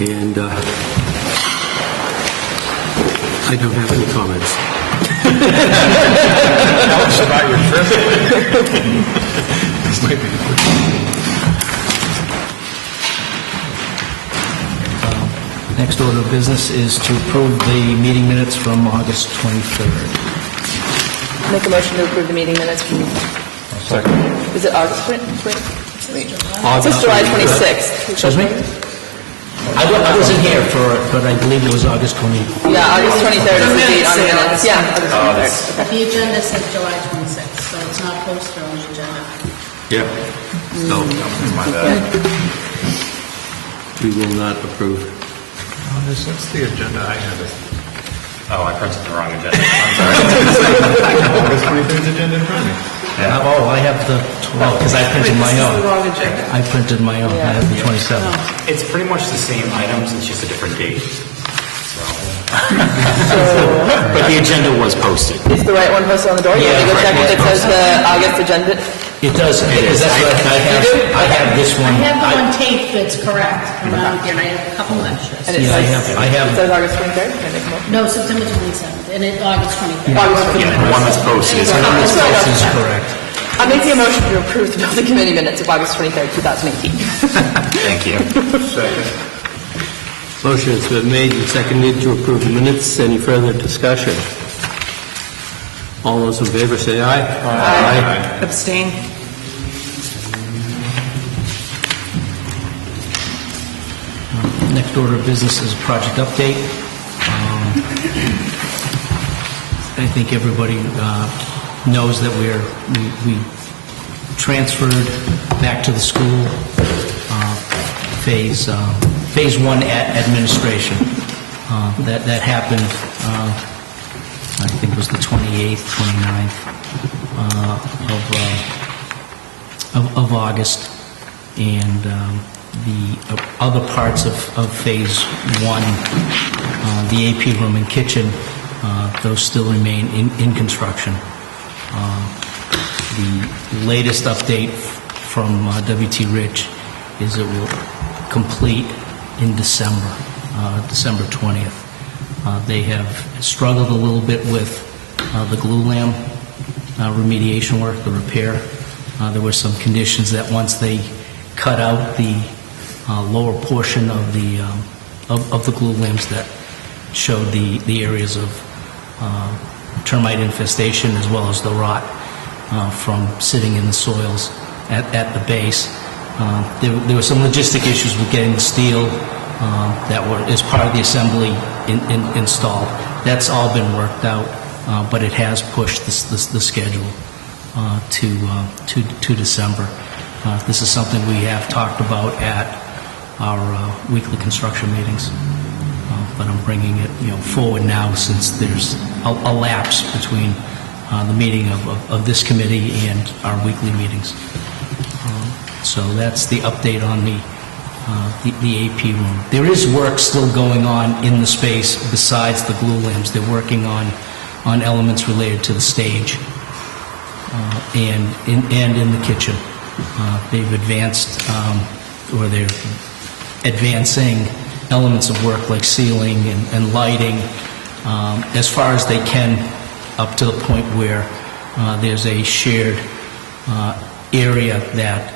And I don't have any comments. Tell us about your trip. This might be Next order of business is to approve the meeting minutes from August 23rd. Make a motion to approve the meeting minutes from, Second. is it August 20? It says July 26th. Excuse me? I wasn't here for it, but I believe it was August 20th. Yeah, August 23rd is the date on the minutes. Yeah, August 23rd. Okay. The agenda says July 26th, so it's not posted on the agenda. Yeah. So My bad. we will not approve. That's the agenda I have. Oh, I printed the wrong agenda. I'm sorry. August 23rd agenda in front of me. Oh, I have the 12th, because I printed my own. I printed my own. I have the 27th. It's pretty much the same items, it's just a different date. So. But the agenda was posted. Is the right one posted on the door? You want me to go check if it says the August agenda? It does. That's what I have this one. I have the one tape that's correct around here, and I have a couple of extras. And it Yeah, says, I have- It says August 23rd? Can I make a motion? No, September 27th, and August 23rd. Yeah, the one that's posted is This is correct. I'm making a motion to approve the building committee minutes of August 23rd, 2018. Thank you. Second. Motion has been made and seconded to approve the minutes. Any further discussion? All those in favor say aye. Aye. Abstain. Next order of business is a project update. I think everybody knows that we transferred back to the school phase one administration. That happened, I think it was the 28th, 29th of August, and the other parts of phase one, the AP room and kitchen, those still remain in construction. The latest update from W.T. Rich is it will complete in December 20th. They have struggled a little bit with the glue lamp remediation work, the repair. There were some conditions that once they cut out the lower portion of the glue lamps that showed the areas of termite infestation as well as the rot from sitting in the soils at the base. There were some logistic issues with getting the steel that were as part of the assembly installed. That's all been worked out, but it has pushed the schedule to December. This is something we have talked about at our weekly construction meetings, but I'm bringing it forward now since there's a lapse between the meeting of this committee and our weekly meetings. So that's the update on the AP room. There is work still going on in the space besides the glue lamps. They're working on elements related to the stage and in the kitchen. They've advanced, or they're advancing elements of work like ceiling and lighting as far as they can, up to the point where there's a shared area that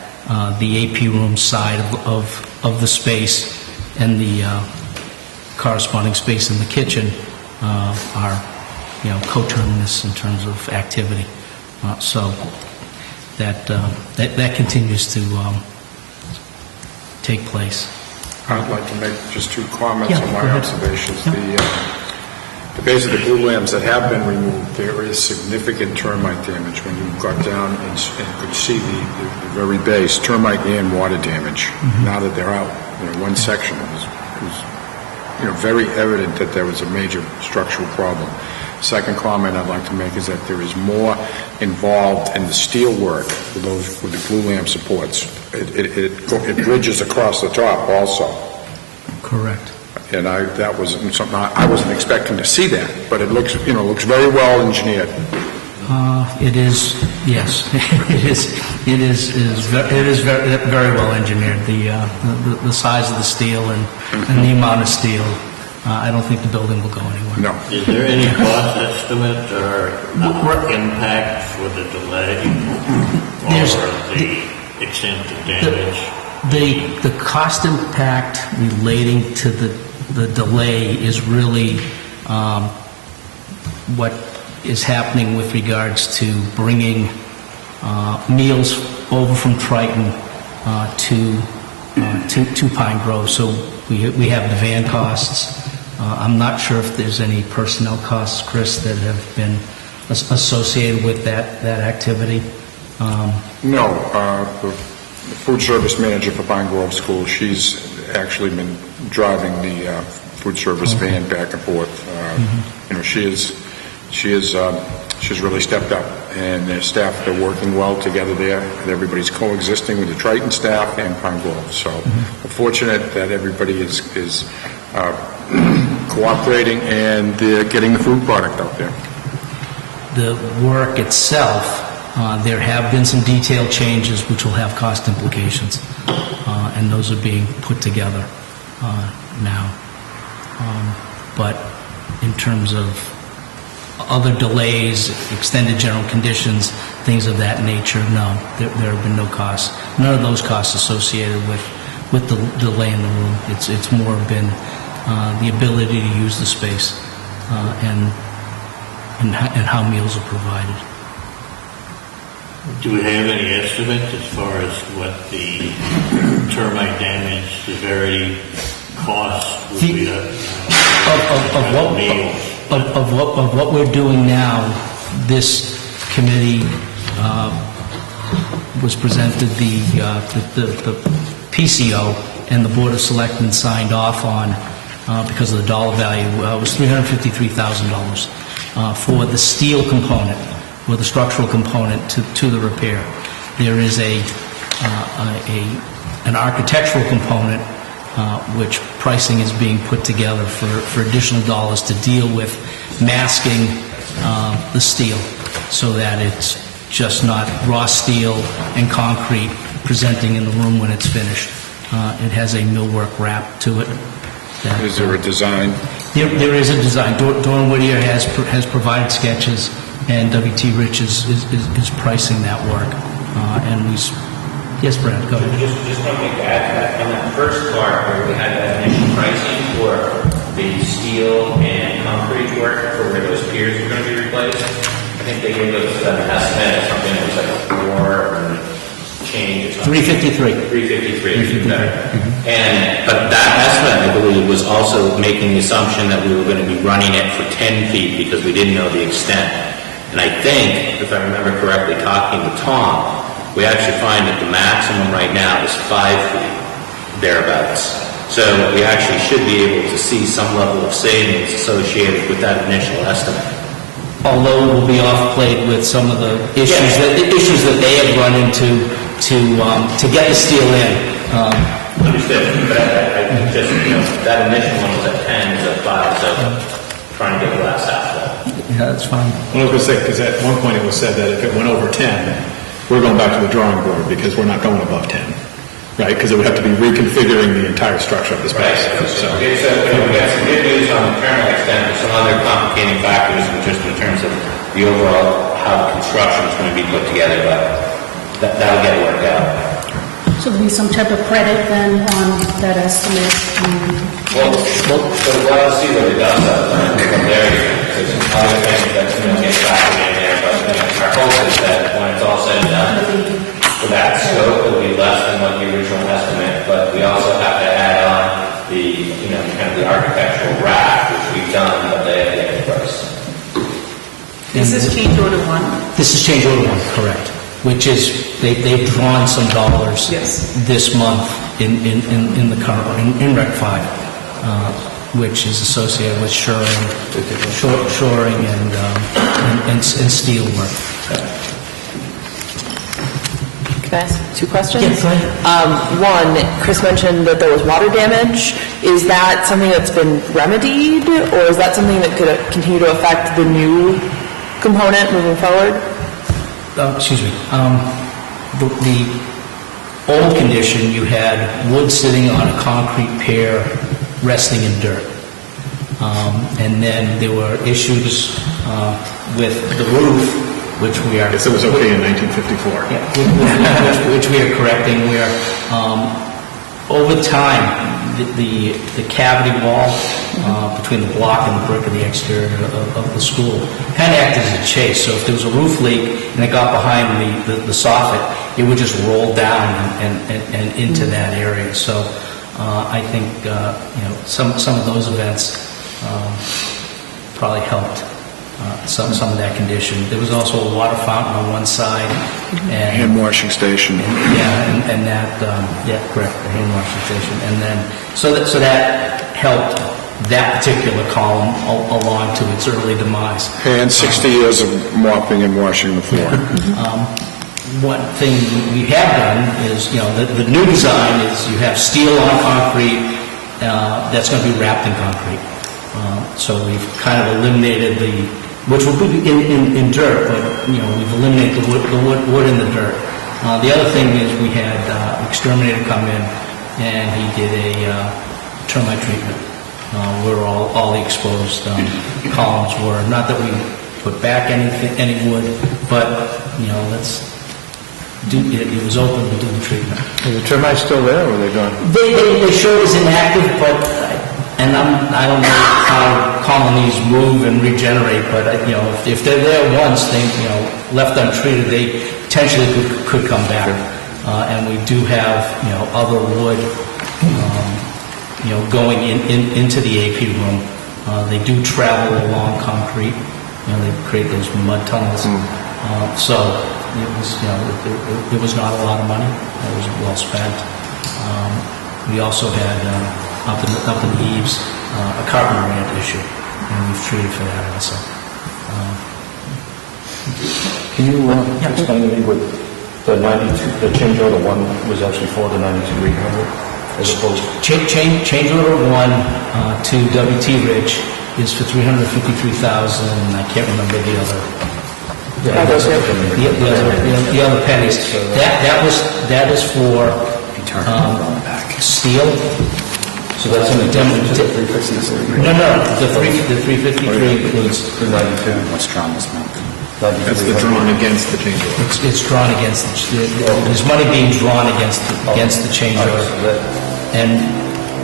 the AP room side of the space and the corresponding space in the kitchen are coterminous in terms of activity. So that continues to take place. I'd like to make just two comments Yeah, on my go ahead. observations. Yeah. The base of the glue lamps that have been removed, there is significant termite damage. When you got down and could see the very base, termite and water damage. Now that they're out, one section it was very evident that there was a major structural problem. Second comment I'd like to make is that there is more involved in the steel work with the glue lamp supports. It bridges across the top also. Correct. And that was something I wasn't expecting to see that, but it looks very well engineered. It is, yes, it is very well engineered. The size of the steel and the amount of steel, I don't think the building will go anywhere. No. Is there any cost estimate or impact for the delay There's- or the extent of damage? The cost impact relating to the delay is really what is happening with regards to bringing meals over from Triton to Pine Grove. So we have the van costs. I'm not sure if there's any personnel costs, Chris, that have been associated with that activity. No, the food service manager for Pine Grove School, she's actually been driving the food service van back and forth. You know, she's really stepped up, and their staff, they're working well together there, and everybody's coexisting with the Triton staff and Pine Grove. So we're fortunate that everybody is cooperating and getting the food product out there. The work itself, there have been some detailed changes which will have cost implications, and those are being put together now. But in terms of other delays, extended general conditions, things of that nature, no, there have been no costs. None of those costs associated with the delay in the room. It's more been the ability to use the space and how meals are provided. Do we have any estimate as far as what the termite damage severity cost would be? Of what we're doing now, this committee was presented the PCO, and the Board of Selectmen signed off on, because of the dollar value, was $353,000 for the steel component, or the structural component to the repair. There is an architectural component which pricing is being put together for additional dollars to deal with masking the steel so that it's just not raw steel and concrete presenting in the room when it's finished. It has a millwork wrap to it. Is there a design? There is a design. Doran Whittier has provided sketches, and W.T. Rich is pricing that work. And yes, Brad, go ahead. Just one thing to add to that. On that first part where we had that initial pricing for the steel and concrete work for where those piers were going to be replaced, I think they gave us an estimate of something that was like 4 change. 353. 353, better. But that estimate, I believe, was also making the assumption that we were going to be running it for 10 feet because we didn't know the extent. And I think, if I remember correctly, talking to Tom, we actually find that the maximum right now is 5 feet, thereabouts. So we actually should be able to see some level of savings associated with that initial estimate. Although we'll be off-played with some of the issues that they have run into to get the steel in. Understood, but I just, that initial one was at 10, is at 5, so trying to get the last half of that. Yeah, that's fine. Well, I was going to say, because at one point it was said that if it went over 10, we're going back to the drawing board because we're not going above 10, right? Because it would have to be reconfiguring the entire structure of the space. So. Okay, so we got some good news on the terminal extent, but some other complicating factors just in terms of the overall how the construction is going to be put together, but that'll get worked out. So there'll be some type of credit then on that estimate? Well, so we'll have to see what it does from there. There's some other things that get factored in there, but our hope is that when it's all said and done, for that scope, it'll be less than what the original estimate, but we also have to add on the, kind of the architectural wrap, which we've done, but they have the price. Is this change order 1? This is change order 1, correct, which is they've drawn some dollars this month in the current, in Rec 5, which is associated with shoring and steel work. Can I ask 2 questions? Yeah, go ahead. One, Chris mentioned that there was water damage. Is that something that's been remedied, or is that something that could continue to affect the new component moving forward? Excuse me. The old condition, you had wood sitting on a concrete pier resting in dirt. And then there were issues with the roof, which we are... Yes, it was okay in 1954. Yeah, which we are correcting, where over time, the cavity wall between the block and the brick of the exterior of the school kind of acted as a chase. So if there was a roof leak and it got behind the soffit, it would just roll down and into that area. So I think some of those events probably helped some of that condition. There was also a water fountain on one side. And Hand washing station. yeah, and that, correct, the hand washing station. And then, so that helped that particular column along to its early demise. And 60 years of mopping and washing the floor. One thing we have done is, the new design is you have steel on concrete that's going to be wrapped in concrete. So we've kind of eliminated which will be in dirt, but we've eliminated the wood in the dirt. The other thing is we had exterminator come in and he did a termite treatment where all the exposed columns were. Not that we put back any wood, but it was open to do the treatment. Are the termites still there, or are they gone? They show as inactive, but and I don't know how colonies move and regenerate, but if they're there once, they left untreated, they potentially could come back. And we do have other wood going into the AP room. They do travel along concrete. They create those mud tunnels. So it was not a lot of money. It was well spent. We also had up in the eaves a carpenter ant issue, and we've treated for that also. Can you explain to me what the 92, the change order 1 was actually for, the 92,800, as opposed to... Change order 1 to WT Ridge is for $353,000. I can't remember the other. The other pennies. That is for steel. So that's in the No, the 353 includes the 92. What's drawn this month? That's the drawn against the change order. It's drawn against there's money being drawn against the change order. And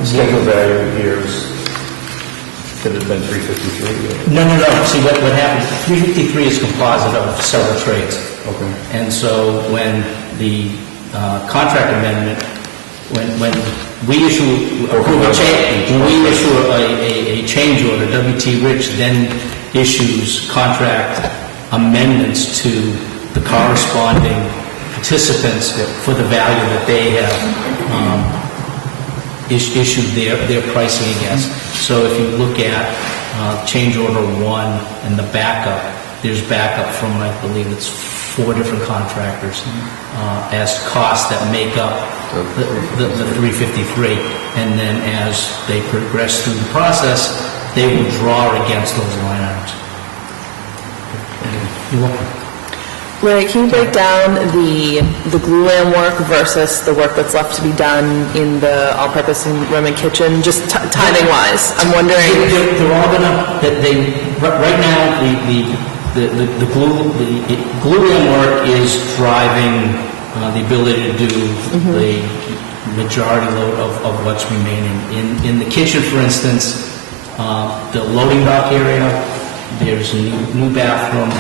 schedule value here could have been 353. No. See what happened? 353 is composite of several trades. Okay. And so when the contract amendment, when we issue a change order, WT Rich then issues contract amendments to the corresponding participants for the value that they have issued their pricing against. So if you look at change order 1 and the backup, there's backup from, I believe it's 4 different contractors as costs that make up the 353, and then as they progress through the process, they will draw against those line items. You're welcome. Larry, can you break down the glue lamp work versus the work that's left to be done in the all-purpose room and kitchen, just timing-wise? I'm wondering. They're all gonna. Right now the glue lamp work is driving the ability to do the majority load of what's remaining. In the kitchen, for instance, the loading dock area, there's a new bathroom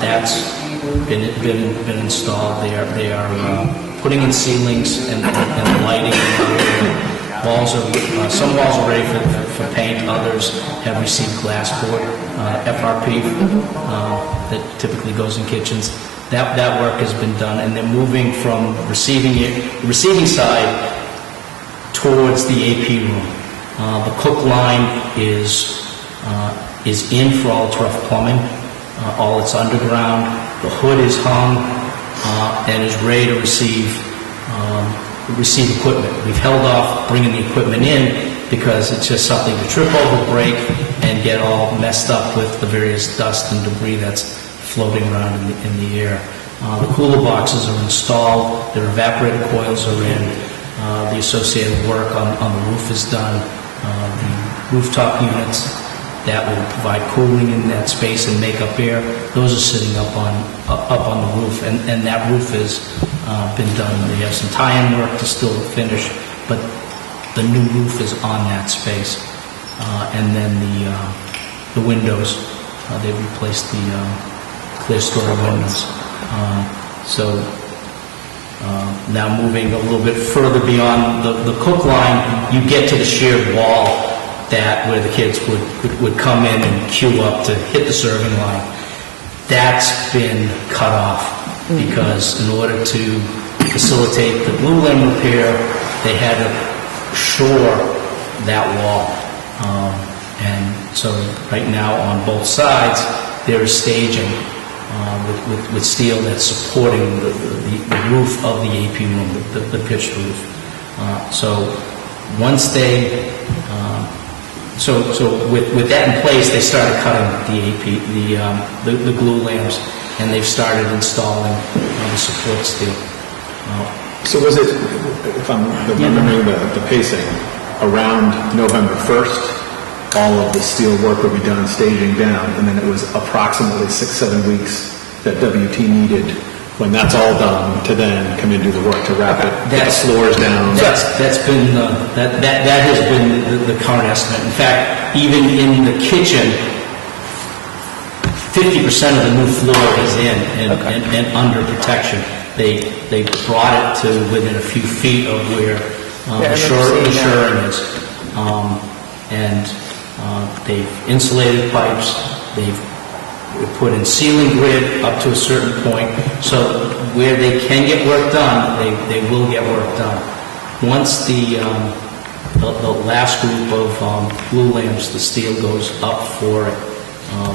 that's been installed there. They are putting in ceilings and lighting. Walls are some walls are ready for paint. Others have received glass board FRP that typically goes in kitchens. That work has been done, and they're moving from the receiving side towards the AP room. The cook line is in for all its rough plumbing. All its underground. The hood is hung and is ready to receive equipment. We've held off bringing the equipment in because it's just something to trip over, break, and get all messed up with the various dust and debris that's floating around in the air. The cooler boxes are installed, their evaporator coils are in, the associated work on the roof is done, the rooftop units that will provide cooling in that space and make up air, those are sitting up on the roof, and that roof has been done. They have some tie-in work to still finish, but the new roof is on that space. And then the windows, they've replaced the clear story windows. Now moving a little bit further beyond the cook line, you get to the shared wall where the kids would come in and queue up to hit the serving line. That's been cut off because in order to facilitate the blue lamp repair, they had to shore that wall. And so right now on both sides, there is staging with steel that's supporting the roof of the AP room, the pitched roof. So once they, with that in place, they started cutting the AP, the glue lamps, and they've started installing the support steel. So was it, if I'm remembering the pacing, around November 1st, all of the steel work would be done, staging down, and then it was approximately 6-7 weeks that WT needed when that's all done to then come in and do the work to wrap it, get the floors down. That's been that has been the current estimate. In fact, even in the kitchen, 50% of the new floor is in and under protection. They brought it to within a few feet of where the shoring is, and they've insulated pipes. They've put in ceiling grid up to a certain point, so where they can get work done, they will get work done. Once the last group of glue lamps, the steel goes up for it,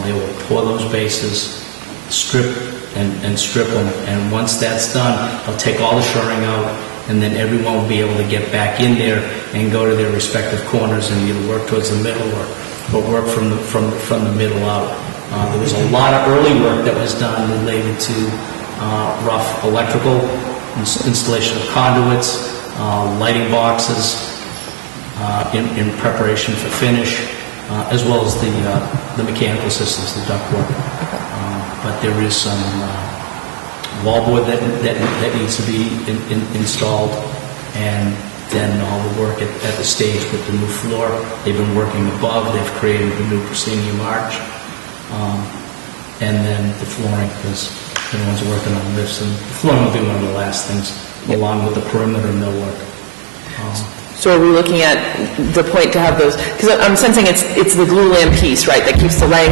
they will pour those bases, strip and strip them, and once that's done, they'll take all the shoring out, and then everyone will be able to get back in there and go to their respective corners and either work towards the middle or work from the middle out. There was a lot of early work that was done related to rough electrical, installation of conduits, lighting boxes in preparation for finish, as well as the mechanical systems, the ductwork. But there is some wallboard that needs to be installed, and then all the work at the stage with the new floor. They've been working above. They've created the new proscenium arch. And then the flooring, because everyone's working on lifts, and the flooring will be one of the last things, along with the perimeter millwork. So are we looking at the point to have those, because I'm sensing it's the glue lamp piece, right, that keeps delaying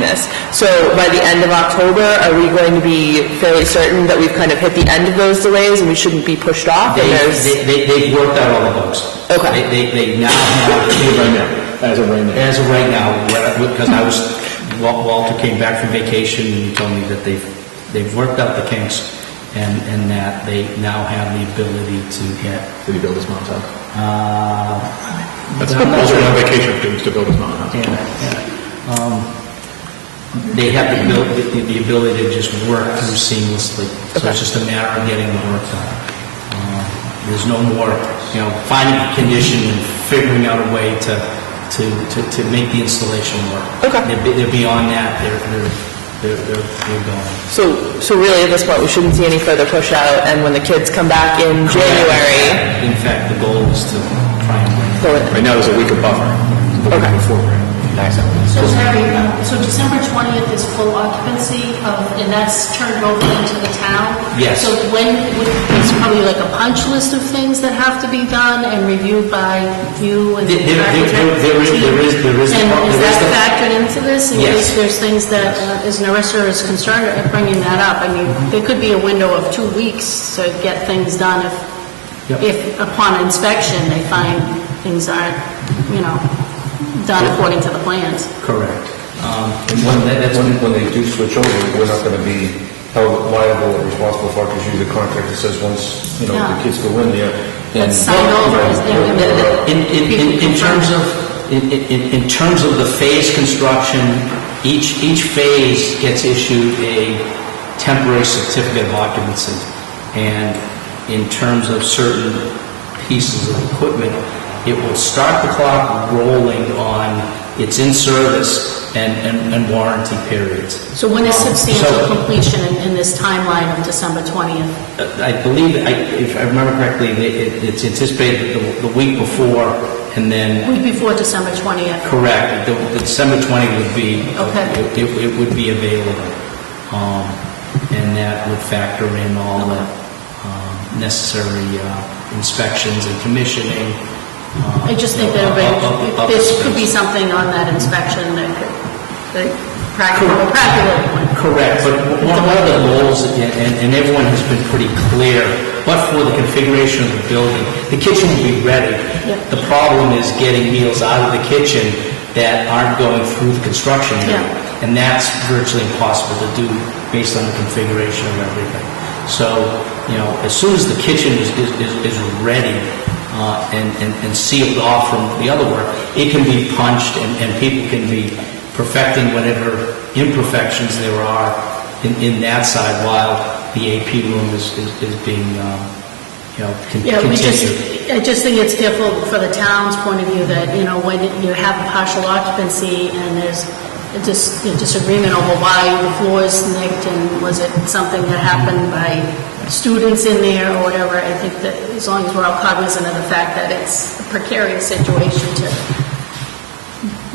this. So by the end of October, are we going to be fairly certain that we've kind of hit the end of those delays and we shouldn't be pushed off? They've worked out all the bugs. Okay. They now have... As of right now. As of right now, because Walter came back from vacation and he told me that they've worked out the kinks and that they now have the ability to get... Did he build his mom's house? That's also on vacation to build his mom's house. They have the ability to just work through seamlessly. So it's just a matter of getting the work done. There's no more, finding a condition and figuring out a way to make the installation work. Okay. They're beyond that. They're going. So really at this point, we shouldn't see any further push out, and when the kids come back in January... In fact, the goal is to try and pull it. Right now, there's a week of buffer. Okay. Nice. So Larry, so December 20th is full occupancy and that's turned over into the town? Yes. So it's probably like a punch list of things that have to be done and reviewed by you and the There is. And is that factored into this? In Yes. case there's things that, as Narissa is concerned at bringing that up, I mean, there could be a window of 2 weeks to get things done if upon inspection they find things aren't, done according to the plans. Correct. When they do switch over, we're not going to be held liable or responsible for it, because usually the contractor says once, the kids go in there. It's signed over. In terms of in terms of the phase construction, each phase gets issued a temporary certificate of occupancy. And in terms of certain pieces of equipment, it will start the clock rolling on its in-service and warranty periods. So when is substantial So- completion in this timeline of December 20th? I believe, if I remember correctly, it's anticipated the week before, and then, Week before December 20th? correct, the December 20 would be, Okay. it would be available. And that would factor in all the necessary inspections and commissioning. I just think that of this the could be space. something on that inspection that practical. Correct, but one of the goals, and everyone has been pretty clear, but for the configuration of the building, the kitchen will be ready. Yeah. The problem is getting meals out of the kitchen that aren't going through the construction area. Yeah. And that's virtually impossible to do based on the configuration of everything. So, as soon as the kitchen is ready and sealed off from the other work, it can be punched and people can be perfecting whatever imperfections there are in that side while the AP room is being, Yeah, continued. I just think it's difficult for the town's point of view that, when you have a partial occupancy and there's a disagreement over why the floor is nicked and was it something that happened by students in there or whatever, I think that as long as we're all cognizant of the fact that it's a precarious situation to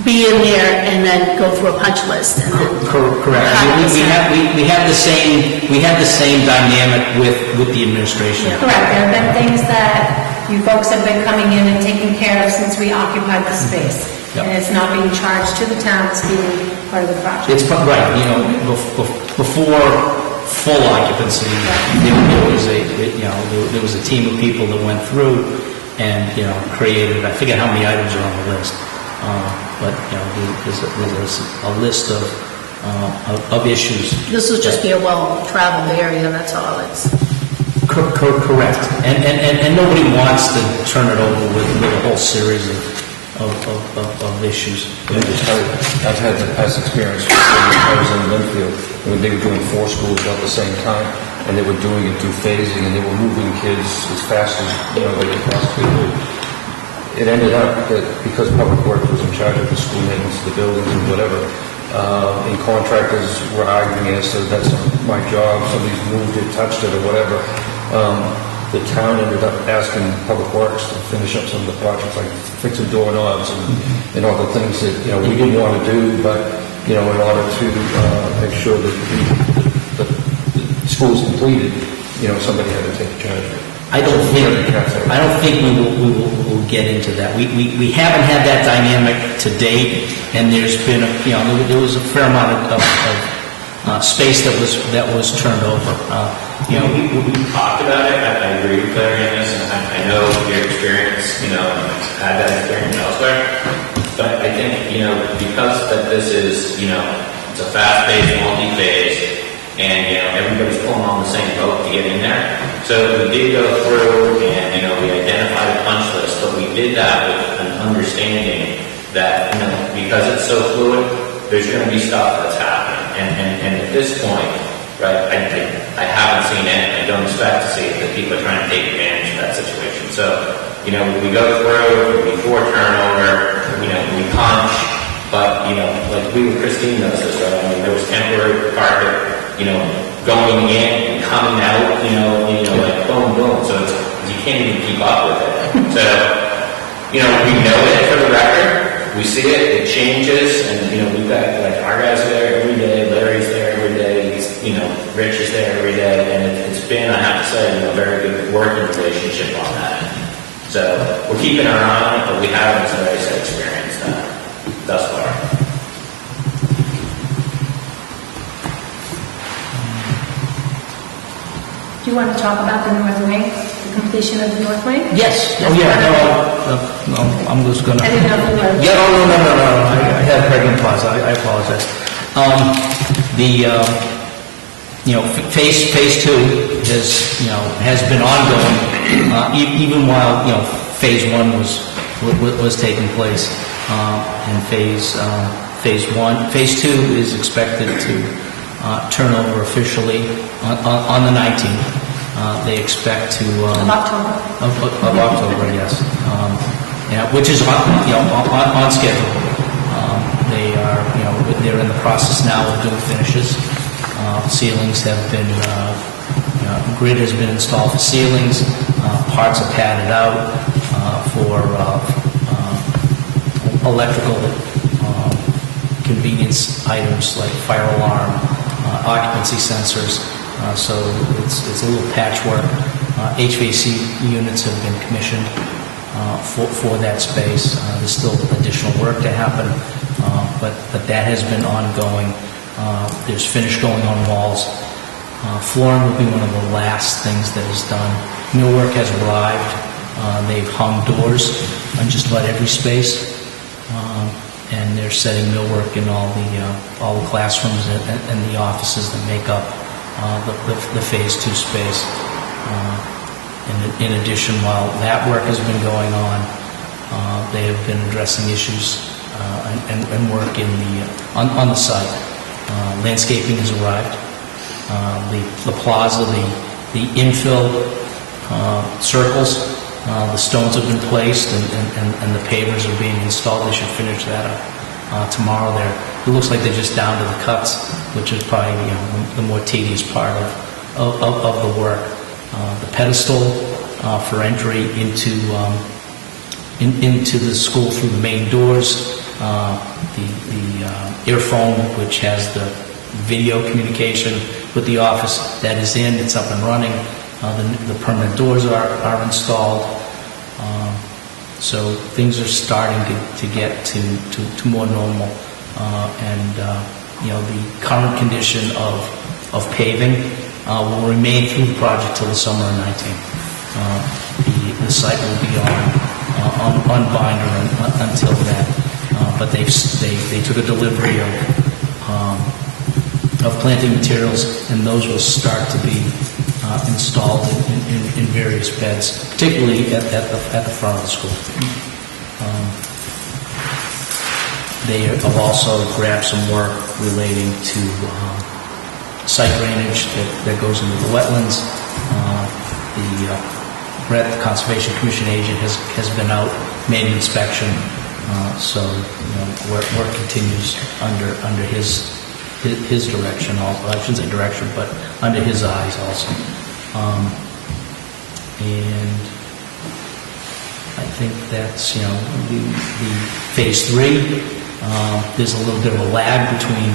be in there and then go through a punch list and then... Correct. I mean, we have the same dynamic with the administration. Yeah. Correct, there have been things that you folks have been coming in and taking care of since we occupied the space. Yep. And it's not being charged to the town, it's being part of the project. It's right, before full occupancy, there was a team of people that went through and, created, I forget how many items are on the list, but, there's a list of issues. This will just be a well-traveled area, that's all. It's Correct. And nobody wants to turn it over with a whole series of issues. I've had the past experience when I was in Linfield, when they were doing 4 schools at the same time, and they were doing it through phasing, and they were moving kids as fast as, they could possibly do. It ended up that because Public Works was in charge of the school maintenance, the buildings and whatever, and contractors were arguing as to that's not my job, somebody's moved it, touched it, or whatever. The town ended up asking Public Works to finish up some of the projects, like fixing doorknobs and all the things that, we didn't want to do, but, in order to make sure that the school's completed, somebody had to take charge of it. I don't think we will get into that. We haven't had that dynamic to date, and there's been there was a fair amount of space that was turned over. We talked about it. I agree with Larry on this, and I know your experience, had that experience elsewhere. But I think, because that this is, it's a fast-paced, multi-phase, and, everybody's pulling on the same boat to get in there. So we did go through and, we identified a punch list, but we did that with an understanding that, because it's so fluid, there's going to be stuff that's happening. And at this point, right, I haven't seen it, I don't expect to see it, that people are trying to take advantage of that situation. So, we go through, before turnover, we punch, but, like Christine knows this, right? I mean, there was temporary carpet, going in and coming out, like boom, boom. So you can't even keep up with it. So, we know it for the record. We see it, it changes, and, we've got, like, our guys are there every day, Larry's there every day, Rich is there every day, and it's been, I have to say, a very good working relationship on that. So we're keeping our eye on it, but we haven't, as I said, experienced that thus far. Do you want to talk about the North Wing, the completion of the North Wing? Yes. Oh, yeah, no, I'm just going to... I didn't know if you were... Yeah, no. I had a pregnant pause. I apologize. Phase 2 has been ongoing, even while, phase 1 was was taking place in phase one. Phase two is expected to turn over officially on the 19th. They expect to Of October. of October, yes, which is on schedule. They are, they're in the process now of doing finishes. Ceilings have been, grid has been installed for ceilings. Parts are padded out for electrical convenience items like fire alarm, occupancy sensors. So it's a little patchwork. HVAC units have been commissioned for that space. There's still additional work to happen, but that has been ongoing. There's finish going on walls. Flooring will be one of the last things that is done. Millwork has arrived. They've hung doors on just about every space, and they're setting millwork in all the classrooms and the offices that make up the phase two space. In addition, while that work has been going on, they have been addressing issues and work on the site. Landscaping has arrived. The plaza, the infill circles, the stones have been placed and the pavers are being installed. They should finish that up tomorrow. It looks like they're just down to the cuts, which is probably the more tedious part of the work. The pedestal for entry into the school through the main doors, the earphone, which has the video communication with the office, that is in, it's up and running. The permanent doors are installed. So things are starting to get to more normal. The current condition of paving will remain through the project till the summer of 19. The site will be on binder until then. But they took a delivery of planting materials, and those will start to be installed in various beds, particularly at the front of the school. They have also grabbed some work relating to site drainage that goes into the wetlands. The Conservation Commission agent has been out, made an inspection, so work continues under his direction. Also, I shouldn't say direction, but under his eyes also. And I think that's the phase three. There's a little bit of a lag between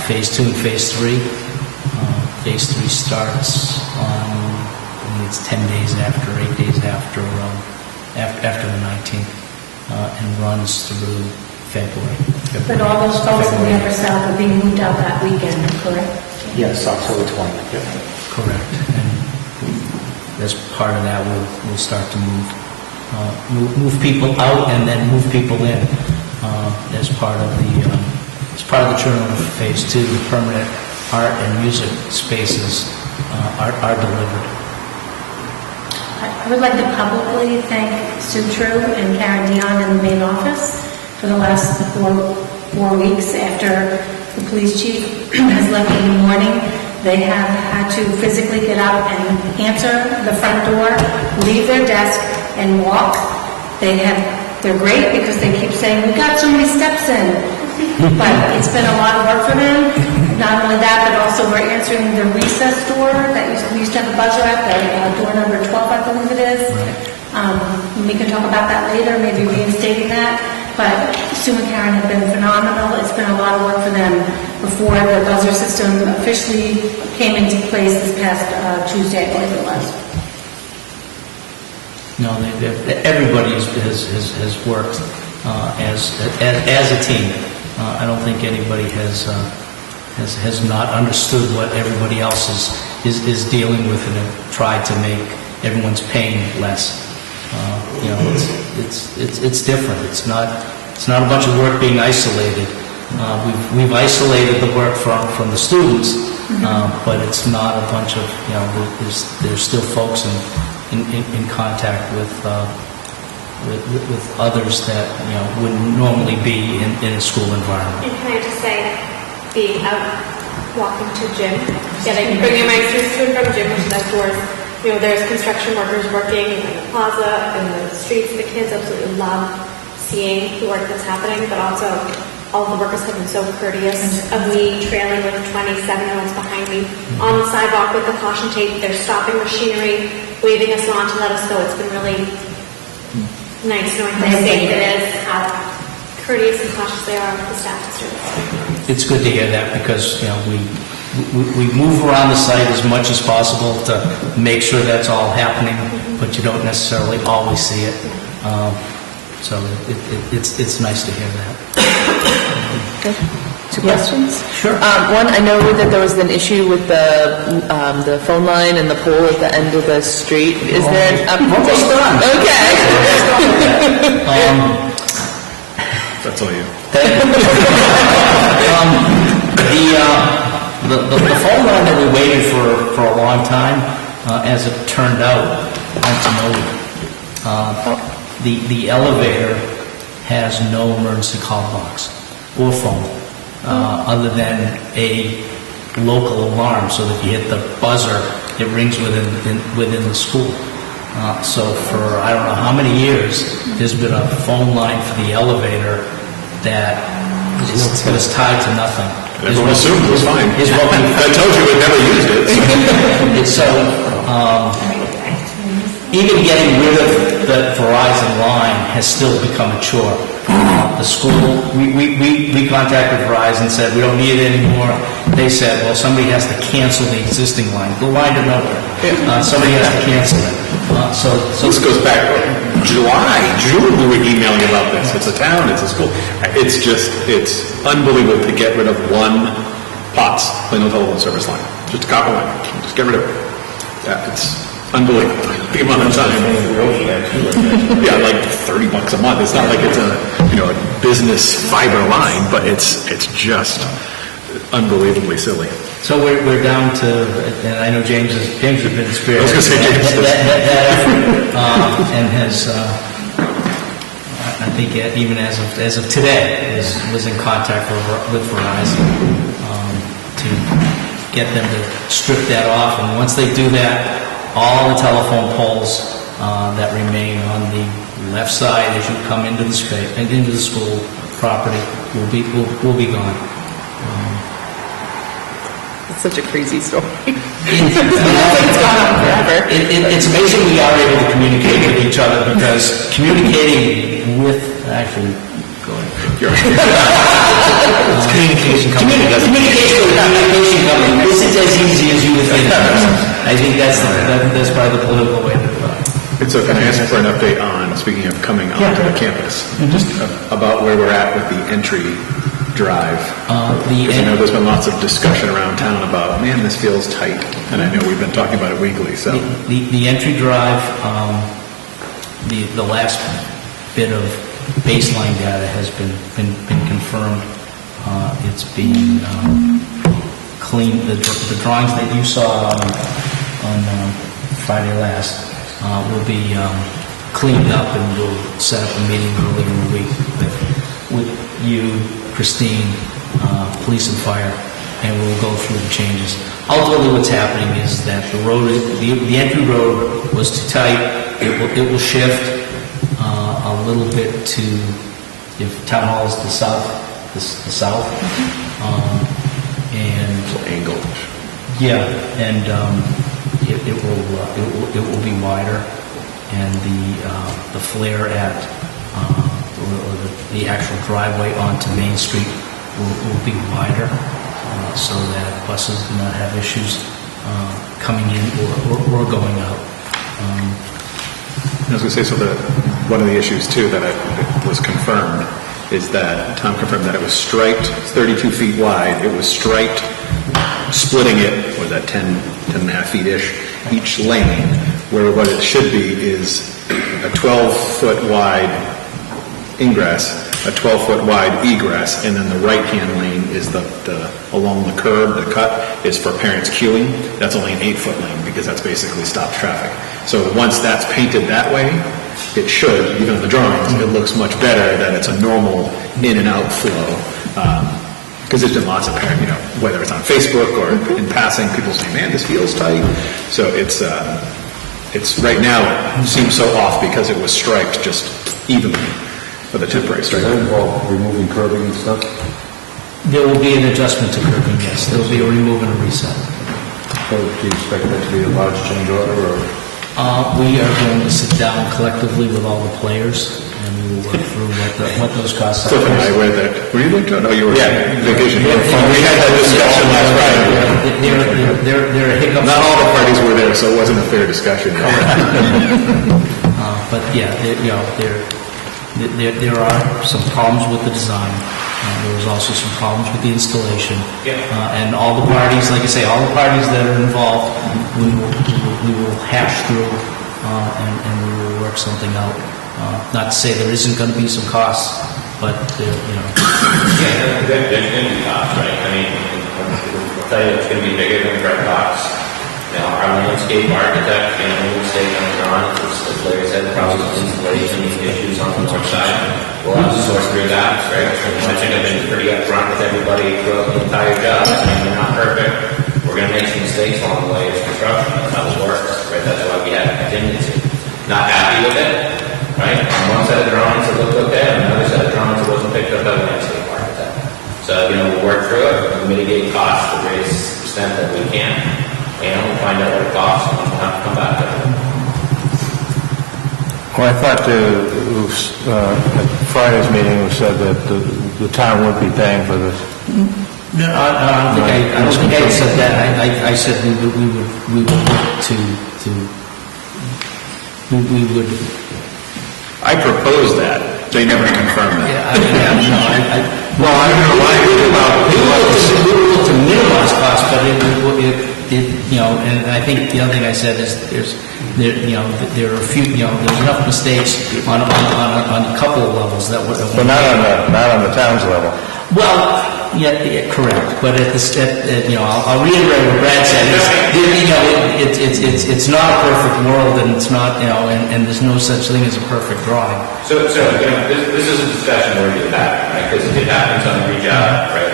phase two and phase three. Phase three starts on, I think it's 10 days after, 8 days after the 19th, and runs through February. But all those folks in the upper south are being moved out that weekend, correct? Yes, October 20th. Yep. Correct. And as part of that, we'll start to move people out and then move people in as part of the turnover for phase two. The permanent art and music spaces are delivered. I would like to publicly thank Sue True and Karen Dion in the main office for the last four weeks after the police chief has left in the morning. They have had to physically get out and answer the front door, leave their desk, and walk. They're great because they keep saying, "We got so many steps in." But it's been a lot of work for them. Not only that, but also we're answering the recess door that we used to have a buzzer at, door number 12, I believe it is. We can talk about that later, maybe reinstating that. But Sue and Karen have been phenomenal. It's been a lot of work for them before the buzzer system officially came into place this past Tuesday, I believe it was. No, everybody has worked as a team. I don't think anybody has not understood what everybody else is dealing with and have tried to make everyone's pain less. It's different. It's not a bunch of work being isolated. We've isolated the work from the students, but it's not a bunch of there's still folks in contact with others that, wouldn't normally be in a school environment. And can I just say, being out walking to gym, bringing my students to and from gym, which is outdoors, there's construction workers working in the plaza, in the streets, the kids absolutely love seeing the work that's happening, but also all the workers have been so courteous of me trailing with 27-year-olds behind me on the sidewalk with the caution tape. They're stopping machinery, waving us on to let us go. It's been really nice knowing how safe it is, how courteous and cautious they are with the staff and students. It's good to hear that because, we move around the site as much as possible to make sure that's all happening, but you don't necessarily always see it. So it's nice to hear that. Okay. Two questions? Sure. One, I know that there was an issue with the phone line and the pole at the end of the street. Is there an update? Okay. That's all you. The phone line that we waited for a long time, as it turned out, the elevator has no emergency call box or phone, other than a local alarm, so that if you hit the buzzer, it rings within the school. So for I don't know how many years, there's been a phone line for the elevator that was tied to nothing. Everyone assumed it was fine. I told you we'd never used it. So, even getting rid of the Verizon line has still become a chore. The school, we contacted Verizon and said, we don't need it anymore. They said, well, somebody has to cancel the existing line. The line to nowhere. Somebody has to cancel it. So this goes back June we were emailing about this. It's a town, it's a school. It's unbelievable to get rid of one POTS, plain old telephone service line. Just a copper line. Just get rid of it. It's unbelievable. The amount of time. Yeah, like $30 a month. It's not like it's a business fiber line, but it's just unbelievably silly. So we're down to, and I know James has been spearheading I was going to say James that effort, and has, I think even as of today, was in contact with Verizon to get them to strip that off. And once they do that, all the telephone poles that remain on the left side as you come into the space and into the school property will be gone. It's such a crazy story. It's gone on forever. It's amazing we are able to communicate with each other, because communicating with communication company. This is as easy as you would think. I think that's probably the political way to put it. So can I ask for an update on, speaking of coming onto the campus, just about where we're at with the entry drive? Because I know there's been lots of discussion around town about, man, this feels tight, and I know we've been talking about it weekly. So the entry drive, the last bit of baseline data has been confirmed. It's being cleaned. The drawings that you saw on Friday last will be cleaned up, and we'll set up a meeting early in the week with you, Christine, police and fire, and we'll go through the changes. Ultimately, what's happening is that the road, the entry road was too tight. It will shift a little bit to, if Town Hall is the south, and angled. Yeah, and it will be wider, and the flare at the actual driveway onto Main Street will be wider, so that buses do not have issues coming in or going out. I was going to say, so one of the issues too that was confirmed is that Tom confirmed that it was striped, it's 32 feet wide, it was striped, splitting it, was that 10 and a half feet-ish, each lane, where what it should be is a 12-foot wide ingress, a 12-foot wide egress, and then the right-hand lane is along the curb, the cut, is for parents queuing. That's only an 8-foot lane, because that's basically stopped traffic. So once that's painted that way, it should, even in the drawings, it looks much better that it's a normal in and out flow. Because there's been lots of parent, whether it's on Facebook or in passing, people say, man, this feels tight. So it's right now, it seems so off because it was striped just evenly for the temporary Does stripe. that involve removing curbing and stuff? There will be an adjustment to curbing, yes. There will be a remove and a reset. So do you expect that to be a large change order, or? We are going to sit down collectively with all the players, and we will work through what those costs are. Cliff and I were there. Were you there? No, you were. Yeah. Vacation. Yeah. We had that discussion last Friday. There are hiccups. Not all the parties were there, so it wasn't a fair discussion. But yeah, there are some problems with the design. There was also some problems with the installation. And all the parties, like I say, all the parties that are involved, we will hash through and we will work something out. Not to say there isn't going to be some costs, but Yeah, there's going to be costs, right? I mean, I'll tell you, it's going to be bigger than the red box. Our landscape architect, made a mistake on the drawing, as Larry said, probably installation issues on the north side. We'll have to sort through that, right? I think I've been pretty upfront with everybody throughout the entire job. I mean, we're not perfect. We're going to make some mistakes along the way. It's construction. That's how it works, right? That's why we have a contingency. Not happy with it, right? On one set of drawings, it looked okay. On another set of drawings, it wasn't picked up by the landscape architect. So, we'll work through it. We'll mitigate costs to the greatest extent that we can. We'll find out what it costs, and we'll have to come back to it. Well, I thought at Friday's meeting, it was said that the town would be paying for this. no, I don't think I said that. I said we would work we would. I proposed that. They never confirmed that. We will look to minimize costs, but and I think the other thing I said is there are a few, there's enough mistakes on a couple of levels that would. But not on the town's level. Well, yeah, correct. But I'll reiterate what Brad said. It's not a perfect world, and it's not, and there's no such thing as a perfect drawing. So this is a discussion worthy of that, right? Because it happens on every job, right?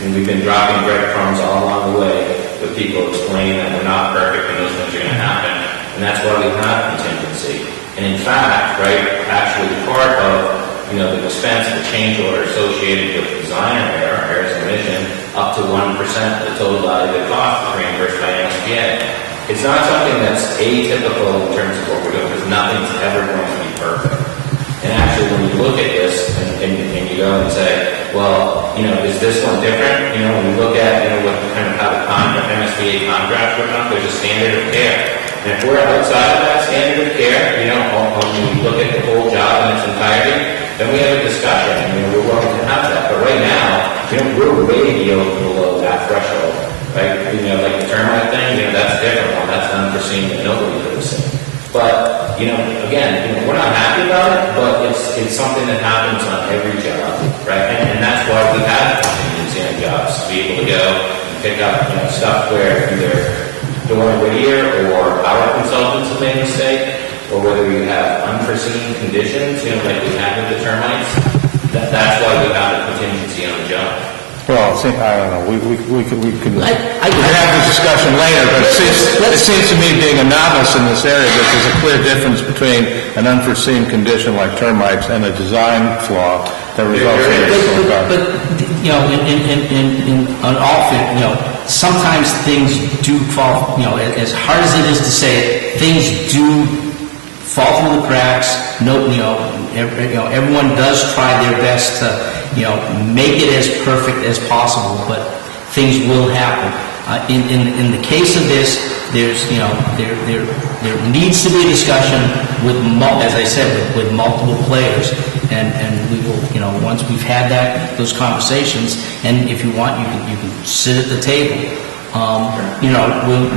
And we've been dropping breadcrumbs all along the way with people explaining that we're not perfect and those things are going to happen. And that's why we have contingency. And in fact, right, actually part of the expense, the change order associated with design errors and omission, up to 1% of the total value of the cost is reimbursed by NSBA. It's not something that's atypical in terms of what we're doing, because nothing's ever going to be perfect. And actually, when you look at this and you go and say, well, is this one different? When you look at what kind of how the MSBA contract works on, there's a standard of care. And if we're outside of that standard of care, when we look at the whole job in its entirety, then we have a discussion, and we're willing to have that. But right now, we're way below that threshold, right? Like the termite thing, that's a different one. That's unforeseen that nobody could have seen. But, again, we're not happy about it, but it's something that happens on every job, right? And that's why we have contingency on jobs, to be able to go and pick up, stuff where either Doran Whittier or our consultants have made a mistake, or whether you have unforeseen conditions, like we have with the termites. That's why we have a contingency on the job. Well, I don't know. We could have this discussion later, but it seems to me, being a novice in this area, that there's a clear difference between an unforeseen condition like termites and a design flaw that results in a But in all fair, sometimes things do fall. As hard as it is to say it, things do fall through the cracks. Everyone does try their best to make it as perfect as possible, but things will happen. In the case of this, there's there needs to be a discussion with, as I said, with multiple players, and we will once we've had those conversations, and if you want, you can sit at the table.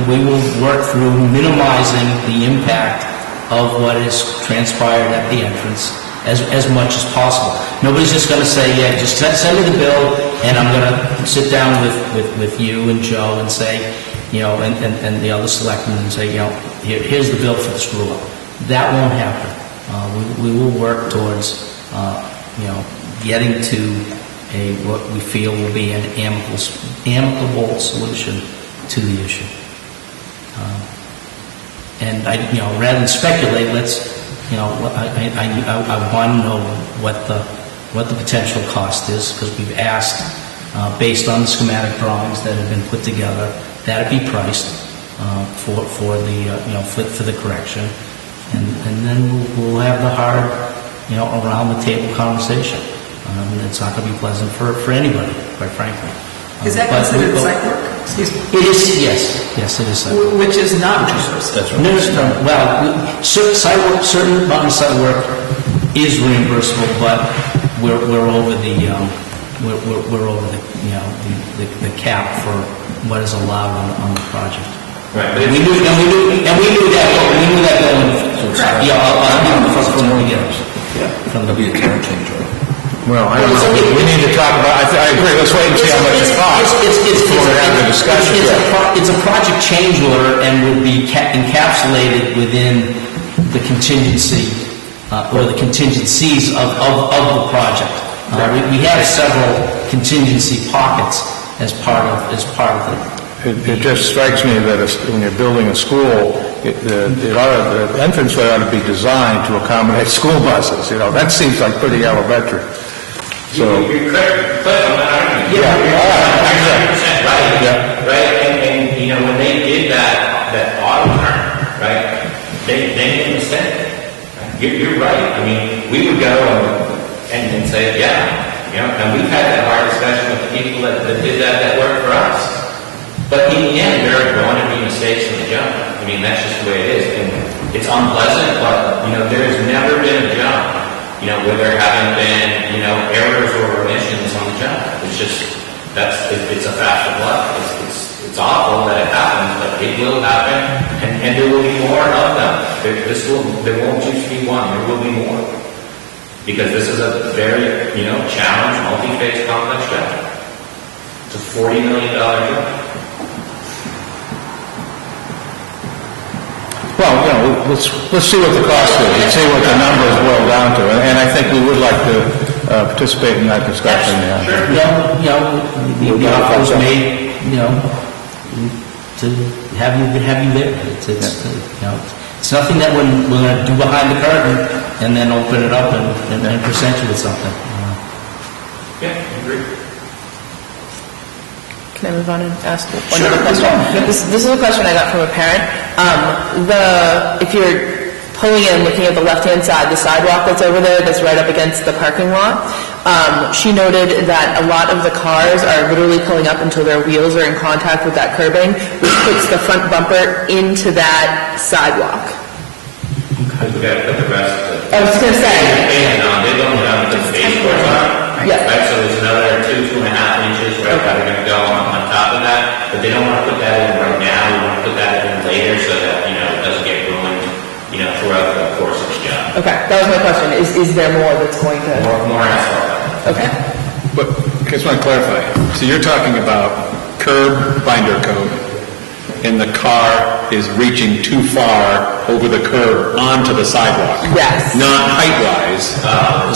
We will work through minimizing the impact of what is transpired at the entrance as much as possible. Nobody's just going to say, yeah, just send me the bill, and I'm going to sit down with you and Joe and say, and the other selectmen and say, here's the bill for the screw up. That won't happen. we will work towards, getting to what we feel will be an amicable solution to the issue. And rather than speculate, let's, I want to know what the potential cost is, because we've asked, based on the schematic drawings that have been put together, that it be priced for the correction, and then we'll have the hard, around the table conversation. It's not going to be pleasant for anybody, quite frankly. Is that considered site work? Excuse me. It is, yes, it is site work. Which is not reimbursed. That's right. No, well, site work, certain amount of site work is reimbursable, but we're over the the cap for what is allowed on the project. Right. We knew that going. I'll give them from the beginning. From the current change order. Well, I don't know. We need to talk about, I agree, let's wait and see how much it costs before we have the discussion. It's a project change order and would be encapsulated within the contingency, or the contingencies of the project. We have several contingency pockets as part of it. It just strikes me that when you're building a school, the entranceway ought to be designed to accommodate school buses. That seems like pretty elementary. So, you're correct on that argument. Right? And when they did that auto turn, right, they made a mistake. You're right. I mean, we would go and say, and we've had that hard discussion with the people that did that worked for us. But in the end, there are going to be mistakes in the jump. I mean, that's just the way it is. And it's unpleasant, but, there's never been a jump, where there haven't been, errors or omissions on the jump. It's just, it's a fact of life. It's awful that it happens, but it will happen, and there will be more of them. There won't just be one, there will be more. Because this is a very, challenged, multi-phase, complex job. It's a $40 million job. well, let's see what the cost is, and see what the numbers boil down to, and I think we would like to participate in that discussion. Sure. The offer was made, to have you there. It's nothing that we're going to do behind the curtain and then open it up and present you with something. Yeah, I agree. Can I move on and ask one other question? This is a question I got from a parent. If you're pulling in, looking at the left-hand side, the sidewalk that's over there, that's right up against the parking lot, she noted that a lot of the cars are literally pulling up until their wheels are in contact with that curbing, which puts the front bumper into that sidewalk. Because we got to put the rest of the... I was going to say... They don't have the space for it. Yeah. Right, so there's another 2.5 inches that are going to go on top of that, but they don't want to put that in right now. We want to put that in later so that, it doesn't get ruined, throughout the course of the job. Okay, that was my question. Is there more that's going to... More asphalt. Okay. But I just want to clarify. So you're talking about curb binder coat, and the car is reaching too far over the curb onto the sidewalk. Yes. Not height-wise.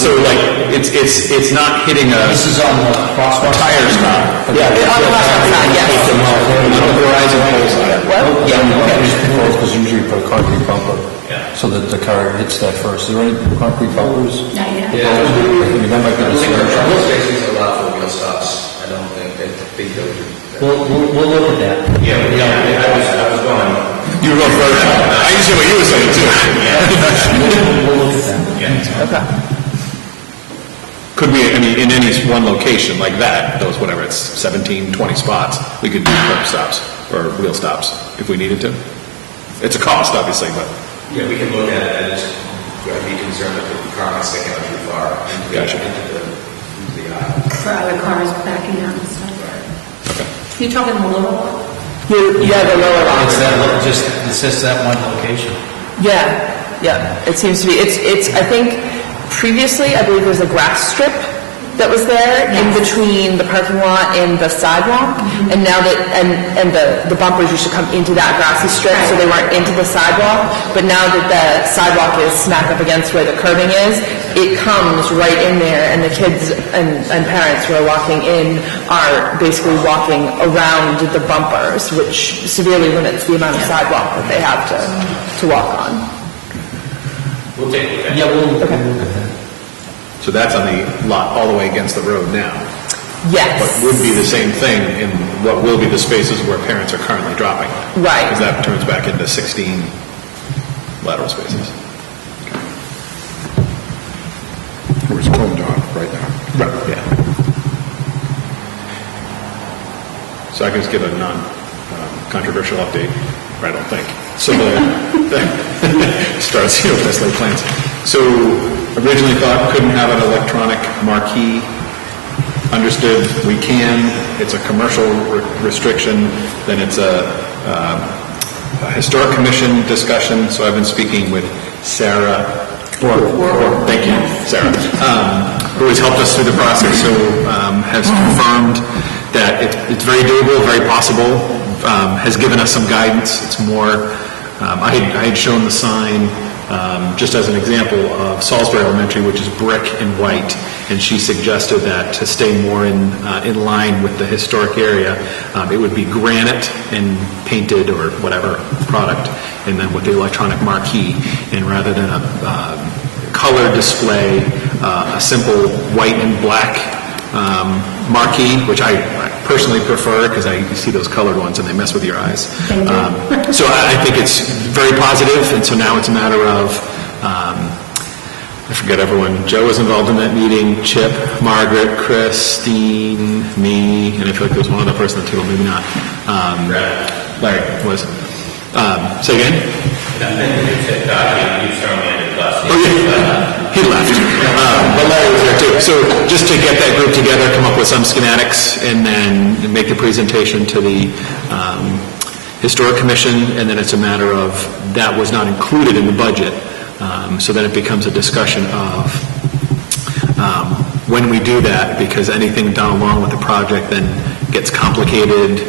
So it's not hitting a... This is on the crosswalk. Tire stop. Yeah, on the left side, yes. On the Verizon pole side. What? Because usually you put a concrete bumper so that the car hits that first. Are there any concrete bumpers? Not yet. That might be the solution. Most spaces allow for wheel stops. I don't think those are... We'll look at that. I was going... You were going further. I understand what you were saying, too. We'll look at that. Okay. Could we, in any one location like that, those, whatever, it's 17, 20 spots, we could do curb stops or wheel stops if we needed to? It's a cost, obviously, but... Yeah, we can look at it and just be concerned that the car might stick out too far into the aisle. For other cars backing out and stuff. Okay. You're talking the lower one? You have a lower lot. It's just that one location. Yeah. It seems to be. It's. I think previously, I believe there's a grass strip that was there in between the parking lot and the sidewalk. And now that, and the bumpers used to come into that grassy strip, so they weren't into the sidewalk. But now that the sidewalk is smack up against where the curbing is, it comes right in there, and the kids and parents who are walking in are basically walking around the bumpers, which severely limits the amount of sidewalk that they have to walk on. We'll take a look at it. Yeah, we'll look at that. So that's on the lot all the way against the road now. Yes. But would be the same thing in what will be the spaces where parents are currently dropping. Right. Because that turns back into 16 lateral spaces. It was coned off right now. Right, yeah. So I can just give a non-controversial update, I don't think. Similar starts, with this late plans. So originally thought couldn't have an electronic marquee. Understood we can. It's a commercial restriction. Then it's a historic commission discussion. So I've been speaking with Sarah. Thank you, Sarah, who has helped us through the process. So has confirmed that it's very doable, very possible. Has given us some guidance. It's more. I had shown the sign just as an example of Salisbury Elementary, which is brick and white, and she suggested that to stay more in line with the historic area, it would be granite and painted or whatever product, and then with the electronic marquee, and rather than a color display, a simple white and black marquee, which I personally prefer because I see those colored ones and they mess with your eyes. So I think it's very positive, and so now it's a matter of, I forget everyone, Joe was involved in that meeting, Chip, Margaret, Christine, me, and I feel like there was one other person on the table, maybe not. Larry was. Say again? He left. But Larry was there too. So just to get that group together, come up with some schematics, and then make the presentation to the Historic Commission, and then it's a matter of that was not included in the budget. So then it becomes a discussion of when we do that, because anything done along with the project then gets complicated.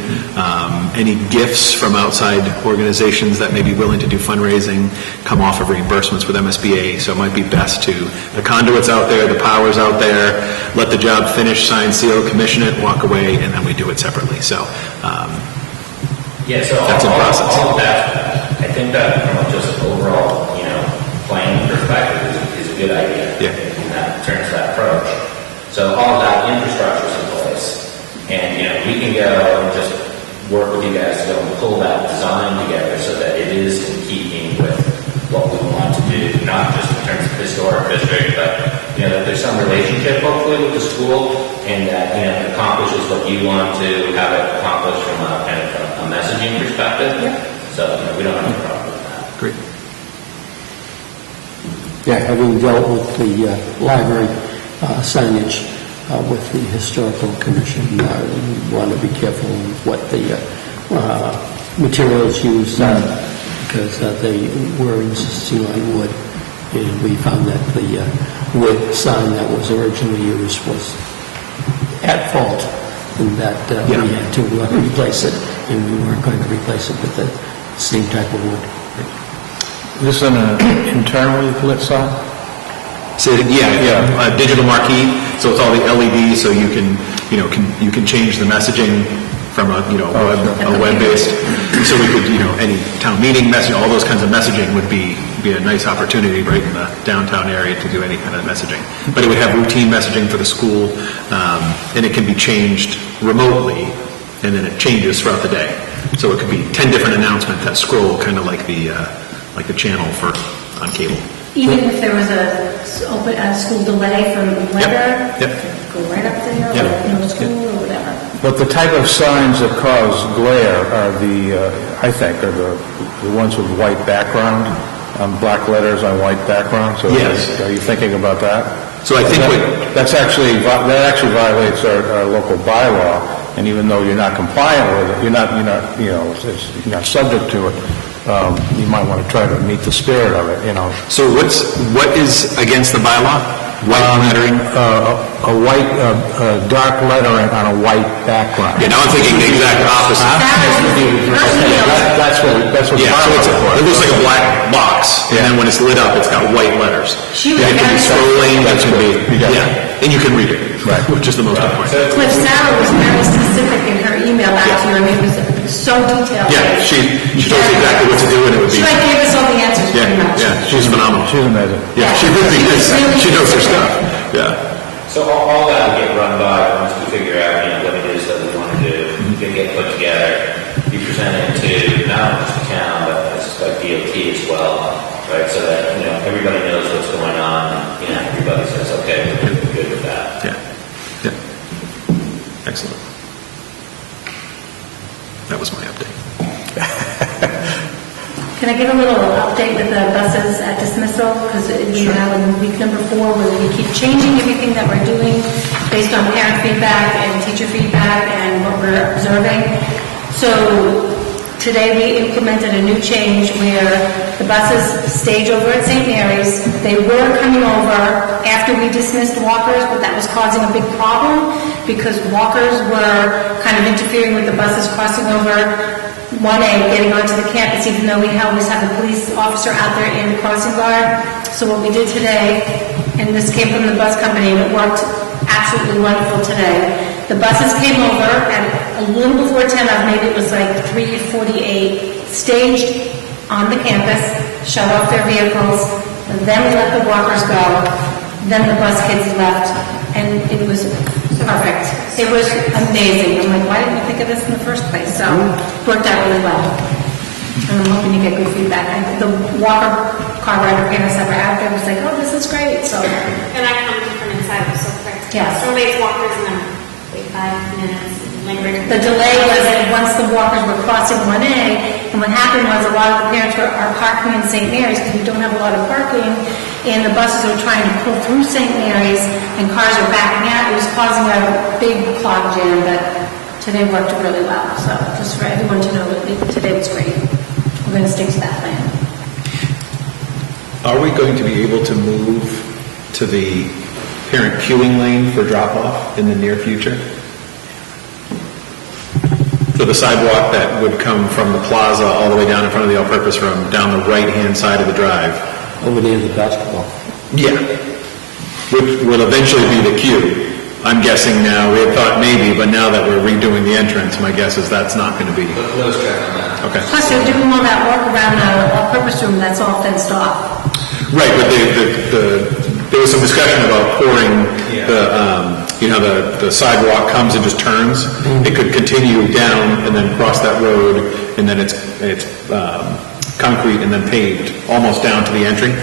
Any gifts from outside organizations that may be willing to do fundraising come off of reimbursements with MSBA, so it might be best to, the conduit's out there, the power's out there, let the job finish, sign, seal, commission it, walk away, and then we do it separately. So so that's in process. All of that, I think that from just an overall, planning perspective is a good idea. Yeah. In that terms of that approach. So all of that infrastructure is in place, and we can go and just work with you guys to go and pull that design together so that it is in keeping with what we want to do, not just in terms of historic district, but that there's some relationship hopefully with the school, and that it accomplishes what you want to have it accomplished from a kind of a messaging perspective. Yeah. So we don't have any problem with that. Great. Yeah, having dealt with the library signage with the Historical Commission, we want to be careful with what the materials used because they were insisting on wood, and we found that the wood sign that was originally used was at fault, and that we had to replace it, and we weren't going to replace it with the same type of wood. Is this an internally lit sign? So a digital marquee. So it's all the LEDs, so you can you can change the messaging from a web-based. So we could any town meeting message, all those kinds of messaging would be a nice opportunity right in the downtown area to do any kind of messaging. But it would have routine messaging for the school, and it can be changed remotely, and then it changes throughout the day. So it could be 10 different announcements that scroll, kind of like the channel on cable. Even if there was a school delay from weather, go right up there, or school or whatever. But the type of signs that cause glare are the ones with white background, black letters on white background. So yes. Are you thinking about that? So I think that actually violates our local bylaw. And even though you're not compliant with it, you're not subject to it. You might want to try to meet the spirit of it. So what is against the bylaw? White lettering? A white, dark lettering on a white background. Yeah, now I'm thinking the exact opposite. That's what. Yeah, so it looks like a black box, and then when it's lit up, it's got white letters. She was That can be very scrolling, that can be, Yeah. and you can read it, which is the most important. Cliff, Sarah was very specific in her email back to you. I mean, it was so detailed. Yeah, she told us exactly what to do, and it would be. She like gave us all the answers pretty much. Yeah, she's phenomenal. She's amazing. Yeah, she really is. She knows her stuff. Yeah. So all that will get run by once we figure out, what it is that we want to do. We can get put together, be presented to not just the town, but I suspect DOT as well, right? So that, everybody knows what's going on, and, everybody says, okay, we're good with that. Yeah. Excellent. That was my update. Can I give a little update with the buses at dismissal? Because we're now in week number 4, where we keep changing everything that we're doing based on parent feedback and teacher feedback and what we're observing. So today we implemented a new change where the buses stage over at St. Mary's. They were coming over after we dismissed walkers, but that was causing a big problem because walkers were kind of interfering with the buses crossing over 1A, getting onto the campus, even though we always have a police officer out there in the crossing guard. So what we did today, and this came from the bus company, and it worked absolutely wonderful today. The buses came over at a little before 10 of, maybe it was like 3:48, staged on the campus, shut off their vehicles, and then we let the walkers go. Then the bus kids left, and it was perfect. It was amazing. I'm like, why didn't we think of this in the first place? So it worked out really well. And I'm hoping to get good feedback. And the walker car rider parents that were out there was like, oh, this is great. So. And I come from inside, it was so quick. Yes. So it's walkers and then wait 5 minutes, lingering. The delay was that once the walkers were crossing 1A, and what happened was a lot of the parents are parking in St. Mary's because we don't have a lot of parking, and the buses are trying to pull through St. Mary's, and cars are backing out. It was causing a big clog jam, but today worked really well. So just for everyone to know, today was great. We're going to stick to that plan. Are we going to be able to move to the parent queuing lane for drop-off in the near future? So the sidewalk that would come from the plaza all the way down in front of the all-purpose room, down the right-hand side of the drive. Over near the basketball. Yeah. Which will eventually be the queue. I'm guessing now, we had thought maybe, but now that we're redoing the entrance, my guess is that's not going to be. Let us check on that. Okay. Plus, they're doing all that work around the all-purpose room that's all fenced off. Right, but there was some discussion about pouring the sidewalk comes and just turns. It could continue down and then cross that road, and then it's concrete and then paved almost down to the entry.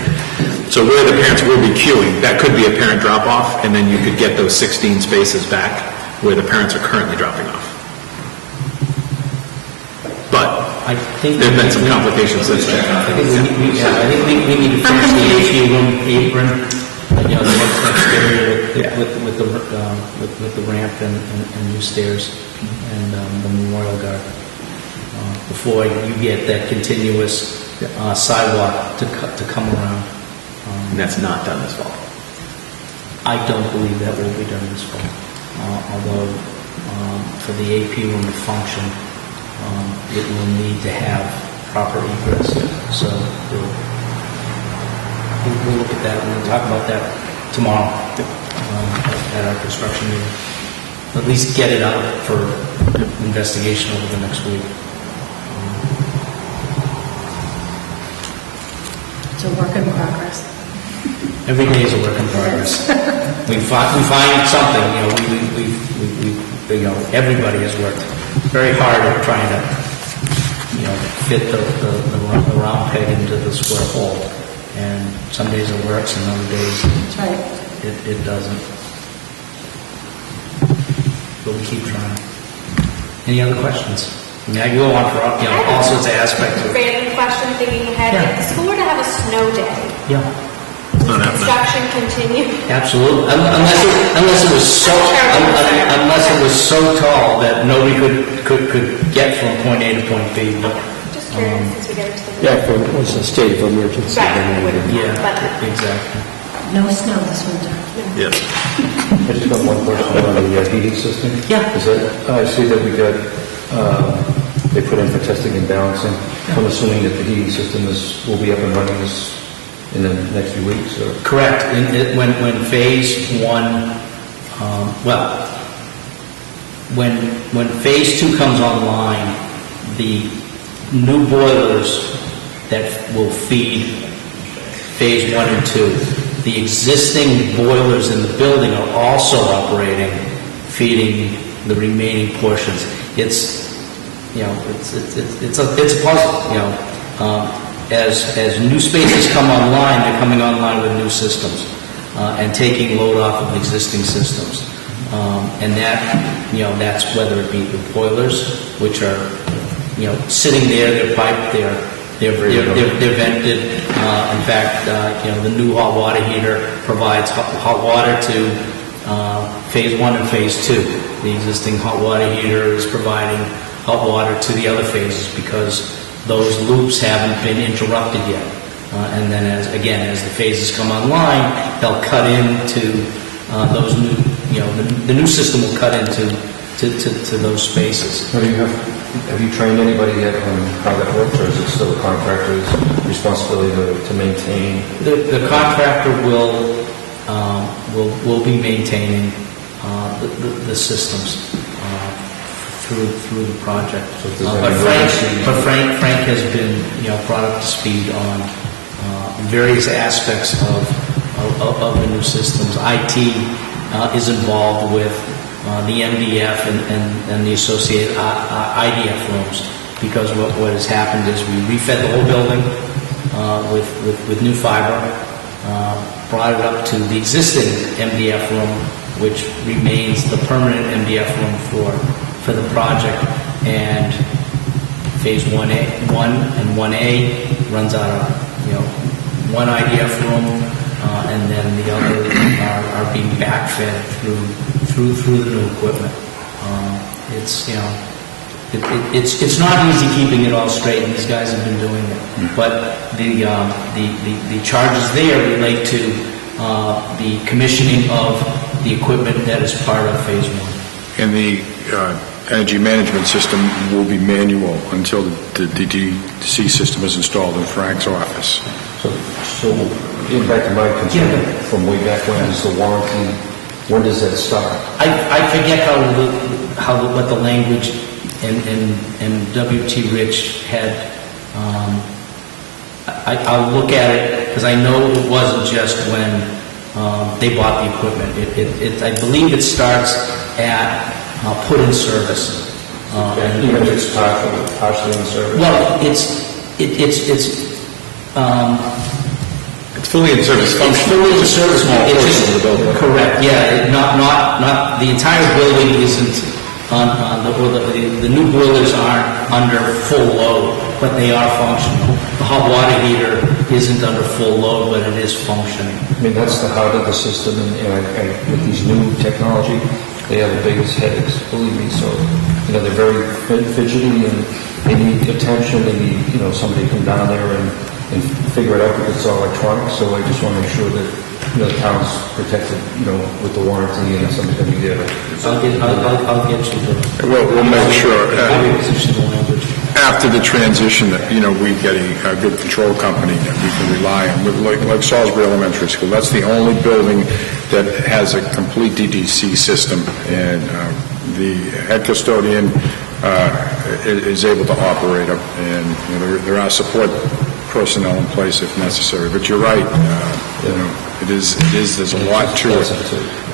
So where the parents will be queuing, that could be a parent drop-off, and then you could get those 16 spaces back where the parents are currently dropping off. But I think there have been some complications since then. I think we need to finish the AP room apron, the exterior with the ramp and new stairs and the memorial guard before you get that continuous sidewalk to come around. And that's not done this fall. I don't believe that will be done this fall. Although for the AP room to function, it will need to have proper egress. So we'll look at that. We'll talk about that tomorrow at our construction meeting. At least get it out for investigation over the next week. It's a work in progress. Every day is a work in progress. we find something. Everybody has worked very hard at trying to, fit the round peg into the square hole. And some days it works, and other days That's right. it doesn't. But we keep trying. Any other questions? I mean, I go on for all sorts of aspects. Random question, thinking ahead. Yeah. If the school were to have a snow day, Yeah. does construction continue? Absolutely, unless it was so tall that nobody could get from point A to point B. Just curious as we get into the. Yeah, if it was a state of emergency. Right, it then wouldn't. Yeah, But exactly. No snow this winter. Yes. I just got one question on the heating system. Yeah. Is that, I see that we got, they put in for testing and balancing. I'm assuming that the heating system will be up and running in the next few weeks, or? Correct. When phase one, when phase two comes online, the new boilers that will feed phase one and two, the existing boilers in the building are also operating, feeding the remaining portions. It's a puzzle, As new spaces come online, they're coming online with new systems and taking load off of existing systems. And that's whether it be the boilers, which are, sitting there, they're piped, they're vented. In fact, the new hot water heater provides hot water to phase one and phase two. The existing hot water heater is providing hot water to the other phases because those loops haven't been interrupted yet. And then as the phases come online, they'll cut into those new, the new system will cut into those spaces. Have you trained anybody yet on how that works, or is it still the contractor's responsibility to maintain? The contractor will be maintaining the systems through the project. But Frank has been brought up to speed on various aspects of the new systems. IT is involved with the MDF and the associated IDF rooms, because what has happened is we refed the whole building with new fiber, brought it up to the existing MDF room, which remains the permanent MDF room for the project, and phase 1 and 1A runs out of one IDF room, and then the other are being backfed through the new equipment. It's not easy keeping it all straight, and these guys have been doing it. But the charges there relate to the commissioning of the equipment that is part of phase one. And the energy management system will be manual until the DDC system is installed in Frank's office. So getting back to my concern from way back when, is the warranty, when does that start? I forget what the language and W.T. Rich had. I'll look at it, because I know it wasn't just when they bought the equipment. I believe it starts at put in service. Even if it's partially in service? Well, It's fully in service function. It's fully in service. It's just of the building. Correct. Yeah. Not the entire building isn't on the new boilers aren't under full load, but they are functional. The hot water heater isn't under full load, but it is functioning. I mean, that's the heart of the system, and with these new technology, they have the biggest headaches, believe me. So, they're very fidgety, and they need attention. They need, somebody to come down there and figure it out, because it's all electronic. So I just want to make sure that, the town's protected, with the warranty, and somebody's going to be there. I'll get you the... We'll make sure. Position the language. After the transition, that we get a good control company that we can rely on, like Salisbury Elementary School. That's the only building that has a complete DDC system, and the head custodian is able to operate them, and there are support personnel in place if necessary. But you're right, there's a lot to it.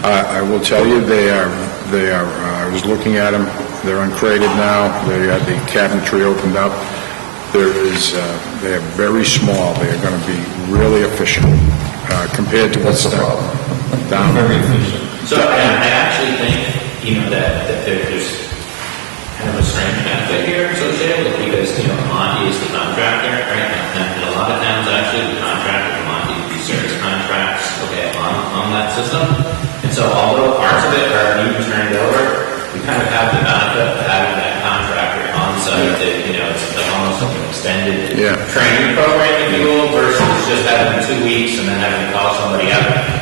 I will tell you, they are. I was looking at them. They're uncrated now. They had the cabinetry opened up. They are very small. They are going to be really efficient compared to what's down. Very efficient. So I actually think, that there's kind of a strange benefit here associated with it, because, Monty is the contractor, right? And a lot of towns, actually, the contractor and Monty do service contracts, on that system. And so although parts of it are being turned over, we kind of have the benefit of having that contractor on site that, it's like almost like an extended training program, if you will, versus just having 2 weeks and then having to call somebody out.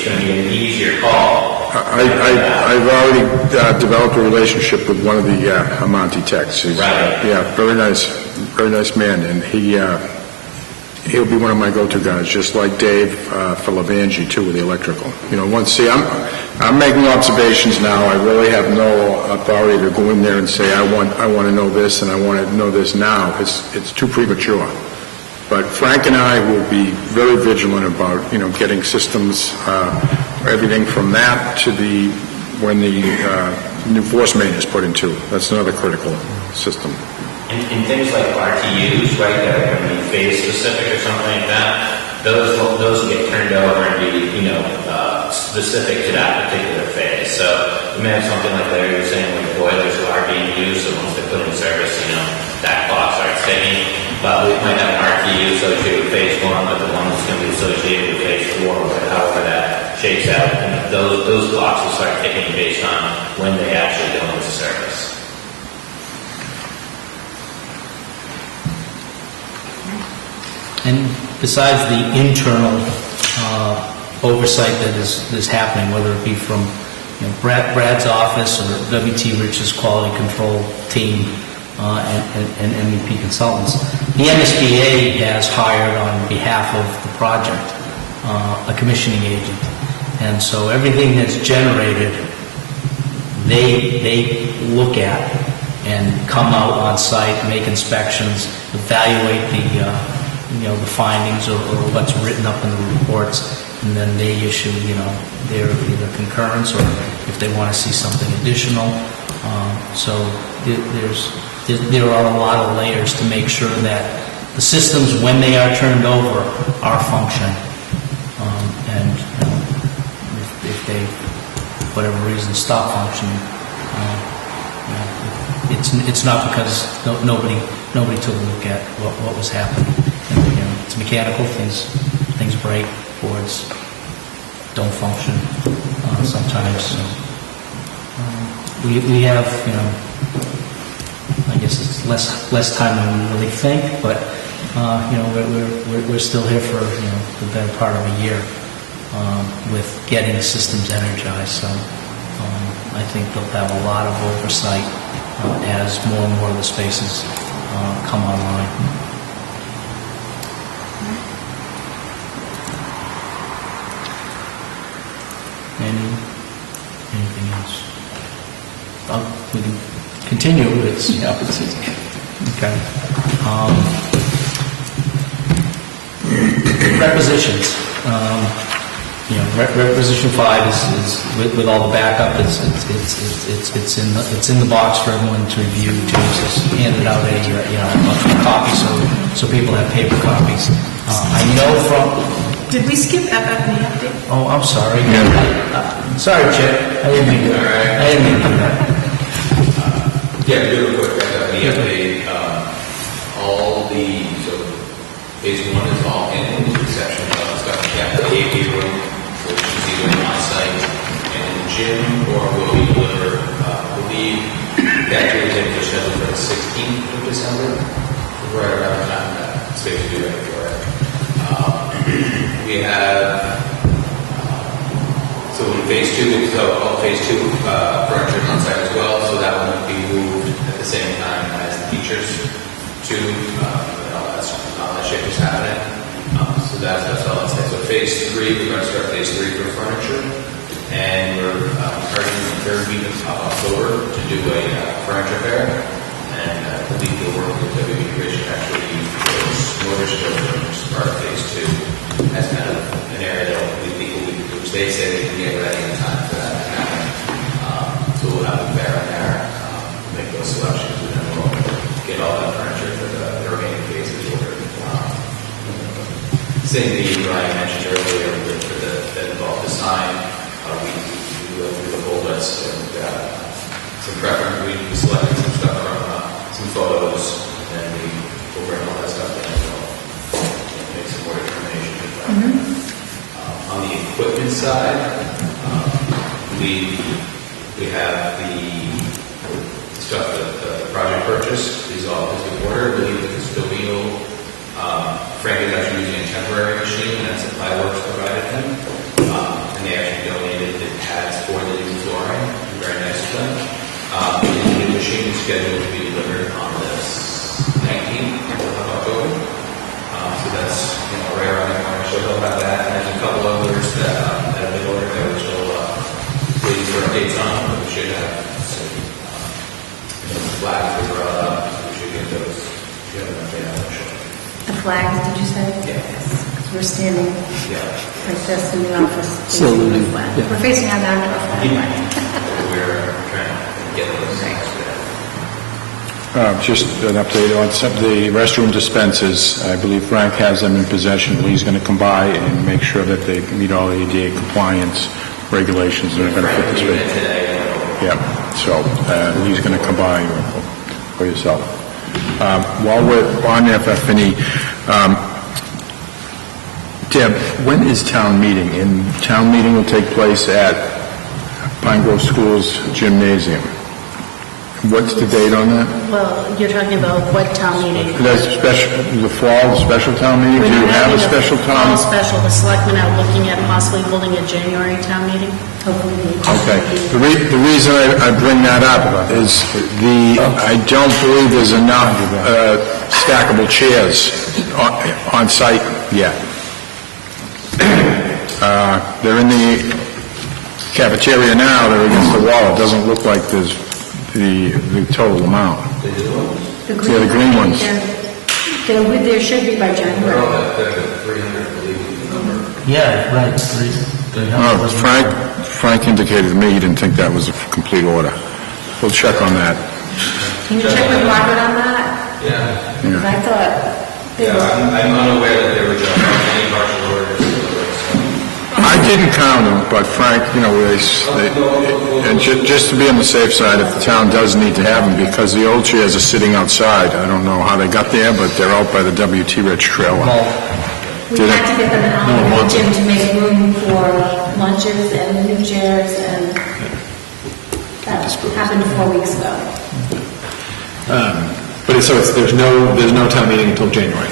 it's going to be an easier call. I've already developed a relationship with one of the Amonte techs. Right. Yeah, very nice man, and he'll be one of my go-to guys, just like Dave for Levangie too with the electrical. I'm making observations now. I really have no authority to go in there and say I want to know this and I want to know this now. It's too premature. But Frank and I will be very vigilant about getting systems, everything from that to when the new force main is put into. That's another critical system. And things like RTUs, right, that are going to be phase specific or something like that, those will get turned over and be, specific to that particular phase. So you may have something like that you're saying with boilers are being used, so once they put in service, that clock starts ticking. But we might have an RTU associated with phase 1, but the one that's going to be associated with phase 4, or however that shakes out, and those clocks will start ticking based on when they actually go into service. And besides the internal oversight that is happening, whether it be from Brad's office or WT Rich's quality control team and MEP consultants, the MSBA has hired on behalf of the project a commissioning agent. And so everything that's generated, they look at and come out on site, make inspections, evaluate the findings or what's written up in the reports, and then they issue, their either concurrence or if they want to see something additional. So there are a lot of layers to make sure that the systems, when they are turned over, are functioning. And if they, for whatever reason, stop functioning, it's not because nobody took a look at what was happening. And, it's mechanical. Things break. Boards don't function sometimes. So, we have, I guess it's less time than we really think, but we're still here for the better part of a year with getting the systems energized. So I think they'll have a lot of oversight as more and more of the spaces come online. Anything else? We can continue. It's okay. Requisitions. Requisition 5 is with all the backup. It's in the box for everyone to review. James has handed out a copy so people have paper copies. I know from. Did we skip FF&E update? Oh, I'm sorry. Sorry, Chip. I didn't mean to do that. Real quick, FF&E update. So phase 1 is all in, with the exception of stuff in the AV room, which is either on-site and in the gym, or will be delivered, the activity is just scheduled for the 16th of December, right around the time that space will be ready for it. We have, so in phase 2, phase 2 furniture on site as well, so that will be moved at the same time as the features too, all that shit is happening. So that's all I'll say. So phase 3, we're going to start phase 3 for furniture, and we're targeting the third week of October to do a furniture fair, and I believe we'll work with WB Rich to actually use those motor storage as part of phase 2 as kind of an area that we think will be, which they say they can get ready in time for that to happen. So we'll have a fair in there, make those selections, and then we'll get all that furniture for the remaining phases ordered. Same thing Brian mentioned earlier for that involved design. We go through the whole list and some preference. We selected some stuff from some photos, and we'll bring all that stuff in as well. Make some more determination. On the equipment side, we have the stuff that the project purchased is all is in order. I believe the custodial, Frank is actually using a temporary machine, and that's Supply Works provided him. And they scheduled to be delivered on this 19th of October. So that's, right around the corner, so they'll have that. And there's a couple others that have been ordered that we're still waiting for updates on, but we should have some flags that were brought up, so we should get those. We have an update on that shortly. The flags, did you say? Yeah. Because we're standing like this in the office, So, facing the flag. yeah. We're facing our back to our flag. We're trying to get those things. Just an update on some of the restroom dispensers. I believe Frank has them in possession. Lee's going to come by and make sure that they meet all the ADA compliance regulations that are going to fit this way. Yeah, so Lee's going to come by for yourself. While we're on FF&E, Deb, when is town meeting? And town meeting will take place at Pine Grove School's gymnasium. What's the date on that? Well, you're talking about what town meeting? That's special, the fall special town meeting? Do you have a special Fall town? special, the selectmen are looking at possibly holding a January town meeting. Okay. The reason I bring that up is I don't believe there's enough stackable chairs on site yet. They're in the cafeteria now, they're against the wall. It doesn't look like there's the total amount. The Yeah, the green ones. There should be by January. Yeah, right. Frank indicated to me he didn't think that was a complete order. We'll check on that. Can you check with Margaret on that? Yeah. Because I thought they were... I'm unaware that there were just any partial orders. I didn't count them, but Frank, and just to be on the safe side, if the town does need to have them, because the old chairs are sitting outside. I don't know how they got there, but they're out by the W.T. Rich trailer. We had to get them out of the gym to make room for lunches and new chairs, and that happened 4 weeks ago. But there's no town meeting until January.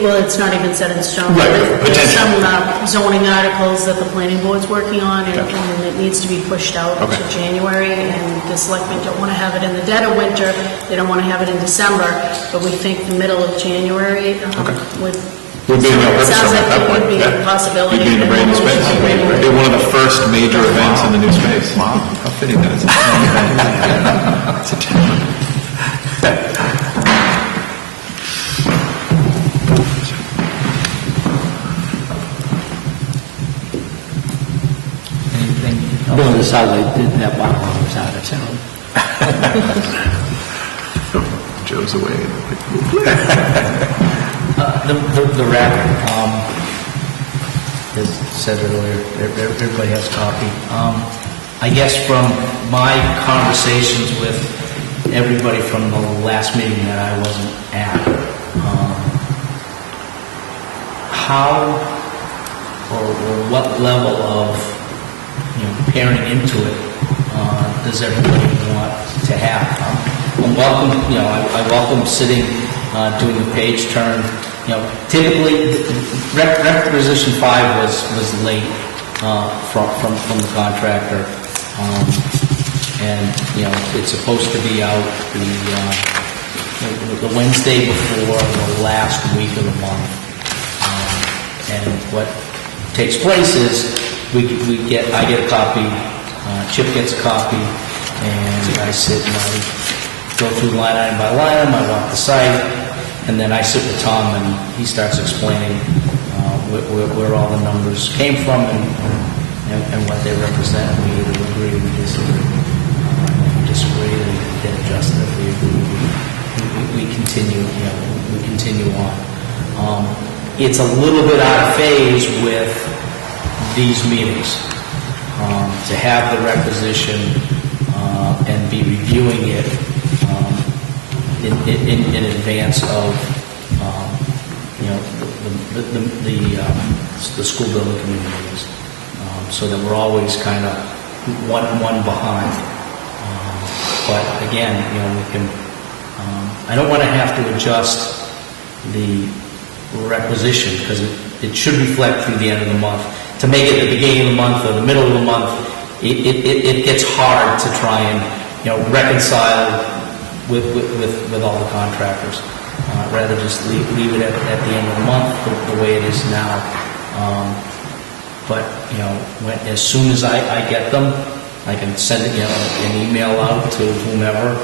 Well, it's not even set in stone. Right, There's potentially. some zoning articles that the planning board's working on, and it needs to be pushed out to January, and the selectmen don't want to have it in the dead of winter, they don't want to have it in December, but we think the middle of January Would be no purpose sounds on like that it point. would be a possibility. You'd be in the brand new space. It'd be one of the first major events in the new space. Wow, how fitting that is. It's a town. Anything? No, that's how they did that while I was out of town. Joe's away. The rack, as said earlier, everybody has a copy. I guess from my conversations with everybody from the last meeting that I wasn't at, how or what level of paring into it does everybody want to have? I'm welcome, I welcome sitting, doing the page turn. Typically, requisition 5 was late from the contractor, and it's supposed to be out the Wednesday before the last week of the month. And what takes place is I get a copy, Chip gets a copy, and I sit and I go through line item by line item, I walk the site, and then I sit with Tom and he starts explaining where all the numbers came from and what they represent. We either agree or we disagree. If we disagree, then get adjusted. If we agree, we continue on. It's a little bit out of phase with these meetings. To have the requisition and be reviewing it in advance of the school building committee meetings, so that we're always kind of one behind. But again, we can. I don't want to have to adjust the requisition because it should reflect through the end of the month. To make it the beginning of the month or the middle of the month, it gets hard to try and reconcile with all the contractors. Rather just leave it at the end of the month, the way it is now. But, as soon as I get them, I can send an email out to whomever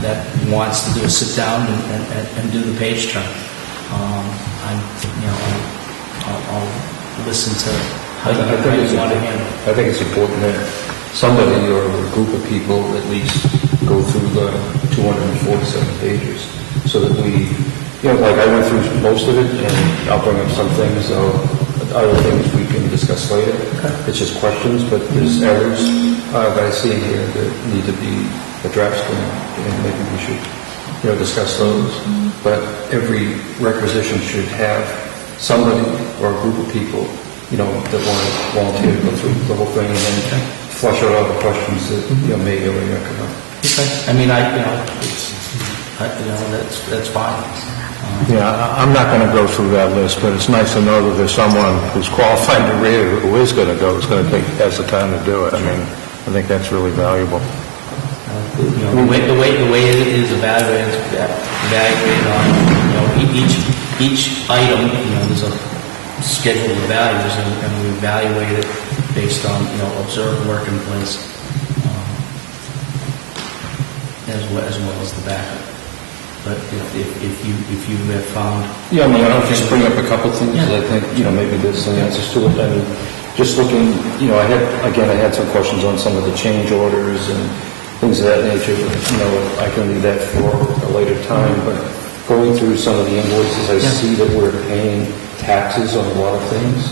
that wants to do a sit down and do the page turn. I'll listen to how you want to handle it. I think it's important that somebody or a group of people at least go through the 247 pages so that we, like I went through most of it and I'll bring up some things, other things we can discuss later. It's just questions, but there's errors that I see here that need to be addressed and maybe we should, discuss those. But every requisition should have somebody or a group of people, that want to volunteer to go through the whole thing and then flush out all the questions that, may or may not come up. Okay. I mean, that's fine. Yeah, I'm not going to go through that list, but it's nice to know that there's someone who's qualified to read it who is going to go, has the time to do it. I mean, I think that's really valuable. The way it is evaluated on, each item, there's a schedule of values, and we evaluate it based on, observed work in place, as well as the backup. But if you have found... Yeah, I'll just bring up a couple things that I think, maybe there's some answers to it. I mean, just looking, I had some questions on some of the change orders and things of that nature. I can leave that for a later time, but going through some of the invoices, I see that we're paying taxes on a lot of things,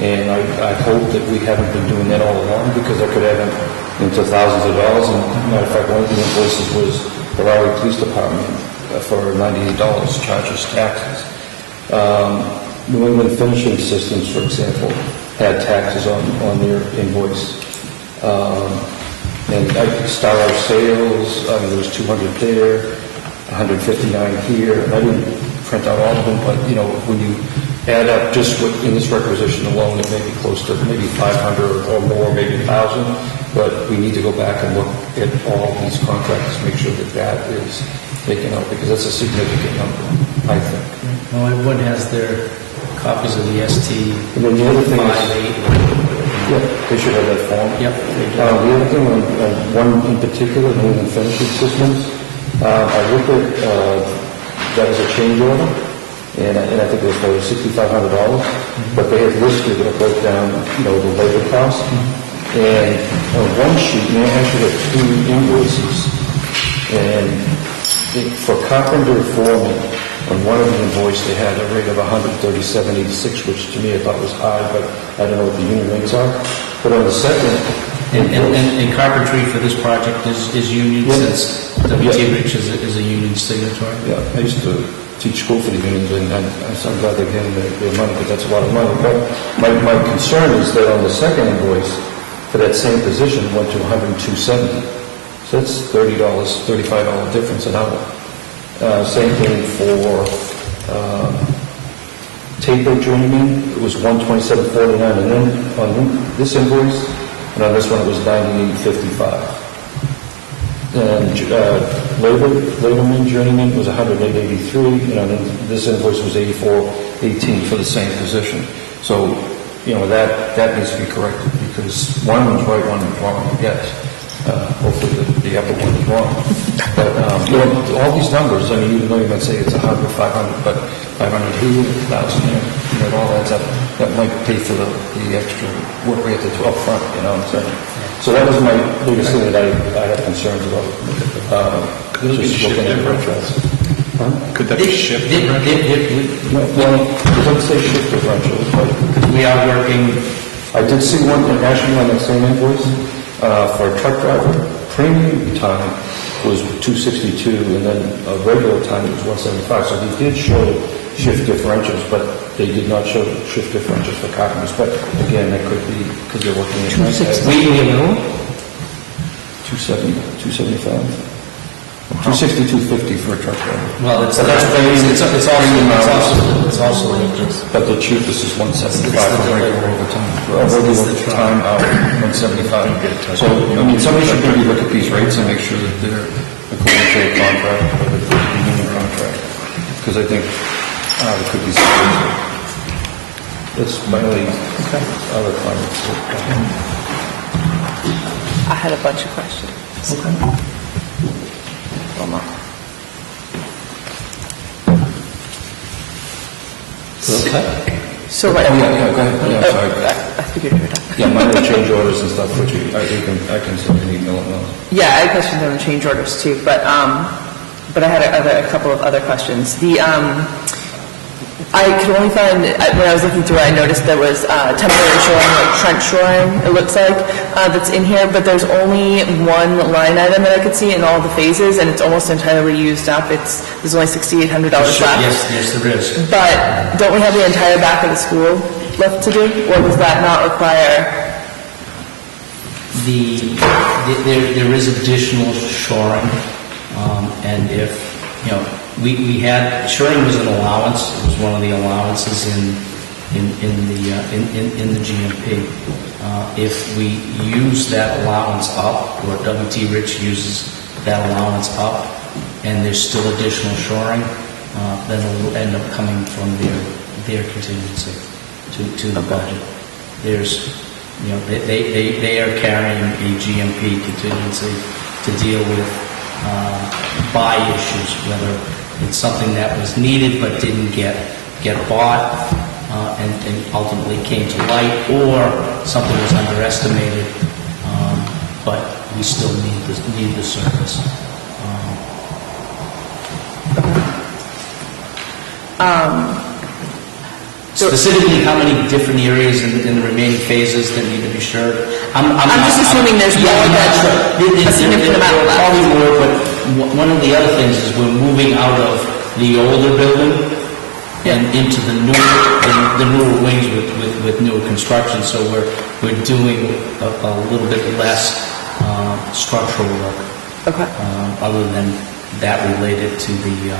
and I hope that we haven't been doing that all along, because I could add into thousands of dollars. And matter of fact, one of the invoices was the Raleigh Police Department for $98 charges taxes. New England Finishing Systems, for example, had taxes on their invoice. And Star Sales, there was 200 there, 159 here. And I didn't print out all of them, but when you add up just what in this requisition alone, it may be close to maybe 500 or more, maybe 1,000. But we need to go back and look at all these contracts, make sure that is taken out, because that's a significant number, I think. Well, everyone has their copies of the ST. And then the other thing is, they should have that form. Yep. The other thing, one in particular, New England Finishing Systems, I looked at that as a change order, and I think it was for $6,500, but they had listed a breakdown, the labor cost. And on one sheet, they actually had two invoices, and for carpenter foreman, on one of the invoices, they had a rate of $137.86, which to me I thought was high, but I don't know what the unit rates are. But on the second invoice... And carpentry for this project is union, since W.T. Rich is a union signatory? Yeah, I used to teach school for the unions, and I'm glad they're getting their money, because that's a lot of money. But my concern is that on the second invoice, for that same position, went to $102.70. So that's $35 difference an hour. Same thing for taper journeyman. It was $127.49, and then on this invoice, and on this one it was $98.55. And laborman journeyman was $108.83, and on this invoice was $84.18 for the same position. So, that needs to be corrected, because one was right, one was wrong, I guess. Hopefully the upper one is wrong. But, all these numbers, even though you might say it's 100, 500, but 500 here, 1,000 there, it all adds up. That might pay for the extra work we have to do up front, what I'm saying? So that was my biggest thing that I had concerns about. Just looking at retros. Could that be shift differential? Well, it doesn't say shift differential, but we are working... I did see one actually on that same invoice for a truck driver. Premium time was $262, and then a regular time was $175. So they did show shift differentials, but they did not show shift differentials for carpenters. But again, that could be because they're working in 260. 275. 260, 250 for a truck driver. Well, it's also but the cheapest is 175 for regular overtime. Regular time out 175. So somebody should maybe look at these rates and make sure that they're according negotiate contract, whether it's a union contract, because I think there could be some. That's my only other comments. I had a bunch of questions. Okay. Well, not. So like, Oh, yeah, go ahead. Yeah, sorry. I figured you were done. Yeah, minor change orders and stuff, which I can send an email on those. Yeah, I had questions on the change orders too, but I had a couple of other questions. I could only find, when I was looking through it, I noticed there was temporary shoring, like trench shoring, it looks like, that's in here, but there's only one line item that I could see in all the phases, and it's almost entirely used up. There's only $6,800 left. Yes, there is. But don't we have the entire back of the school left to do, or does that not require? There is additional shoring, and if, we had, shoring was an allowance, it was one of the allowances in the GMP. If we use that allowance up, or W.T. Rich uses that allowance up, and there's still additional shoring, then it will end up coming from their contingency to the budget. There's, they are carrying a GMP contingency to deal with buy issues, whether it's something that was needed but didn't get bought and ultimately came to light, or something was underestimated, but we still need the service. Specifically, how many different areas in the remaining phases that need to be shored? I'm just assuming there's more than a significant amount left. Probably more, but one of the other things is we're moving out of the older building and into the newer wings with newer construction. So we're doing a little bit less structural work. Okay. Other than that related to the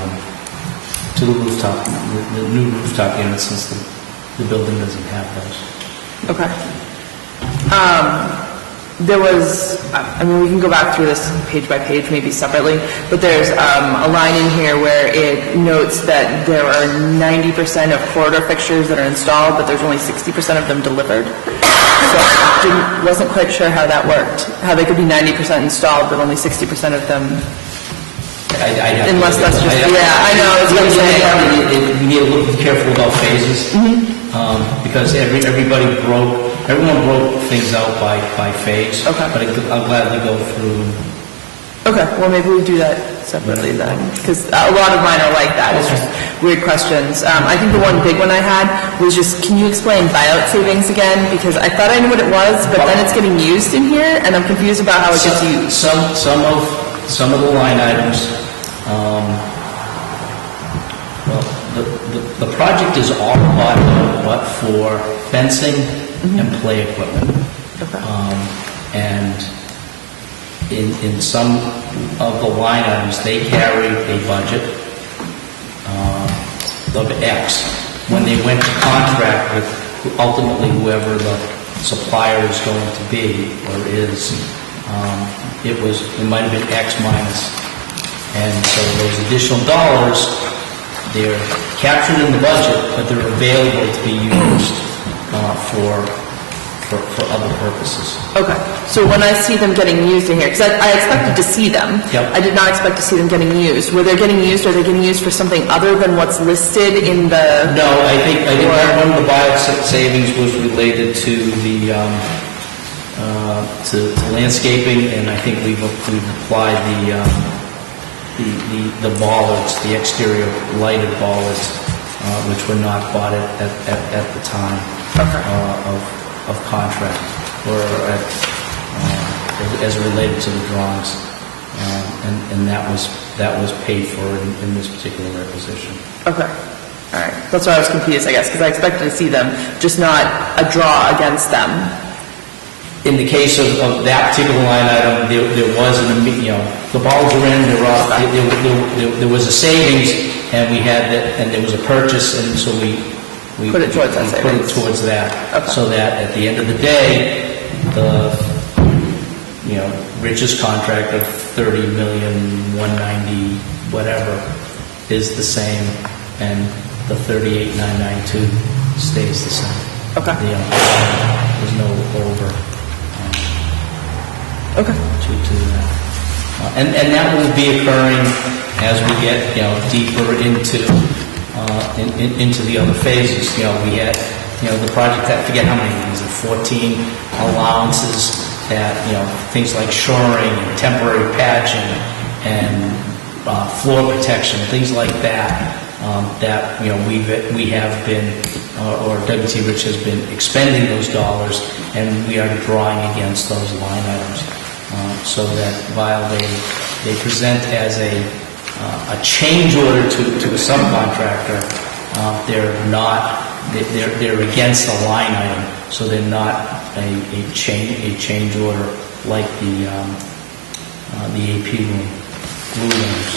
rooftop, the new rooftop units, since the building doesn't have those. Okay. There was, we can go back through this page by page, maybe separately, but there's a line in here where it notes that there are 90% of corridor fixtures that are installed, but there's only 60% of them delivered. So I wasn't quite sure how that worked, how they could be 90% installed, but only 60% of them. Unless that's just, I know, it's what I'm saying. We need to look careful about phases, because everyone broke things out by phase. Okay. But I'll gladly go through. Okay, well, maybe we do that separately then, because a lot of mine are like that. It's just weird questions. I think the one big one I had was just, can you explain buyout savings again? Because I thought I knew what it was, but then it's getting used in here, and I'm confused about how it gets used. Some of the line items, the project is all bought but for fencing and play equipment. Okay. And in some of the line items, they carry a budget of X. When they went to contract with ultimately whoever the supplier is going to be or is, it might have been X minus. And so those additional dollars, they're captured in the budget, but they're available to be used for other purposes. Okay, so when I see them getting used in here, because I expected to see them. Yep. I did not expect to see them getting used. Were they getting used, or are they getting used for something other than what's listed in the... No, I think one of the buyout savings was related to the to landscaping, and I think we've applied the bollards, the exterior lighted bollards, which were not bought at the time of contract, or as related to the drawings, and that was paid for in this particular requisition. Okay, all right. That's why I was confused, I guess, because I expected to see them, just not a draw against them. In the case of that particular line item, there was the balls were in, there was a savings, and we had that, and there was a purchase, and so we put it towards that savings. Put it towards that, okay. So that at the end of the day, Rich's contract of 30,190,000 whatever is the same, and the 38,992 stays the same. Okay. There's no over. Okay. To that. And that will be occurring as we get, deeper into the other phases. We had, the project, I forget how many, was it 14 allowances that, things like shoring and temporary patching and floor protection, things like that, that, we have been, or WT Rich has been expending those dollars, and we are drawing against those line items. So that while they present as a change order to a subcontractor, they're not, they're against a line item, so they're not a change order like the AP room glue rooms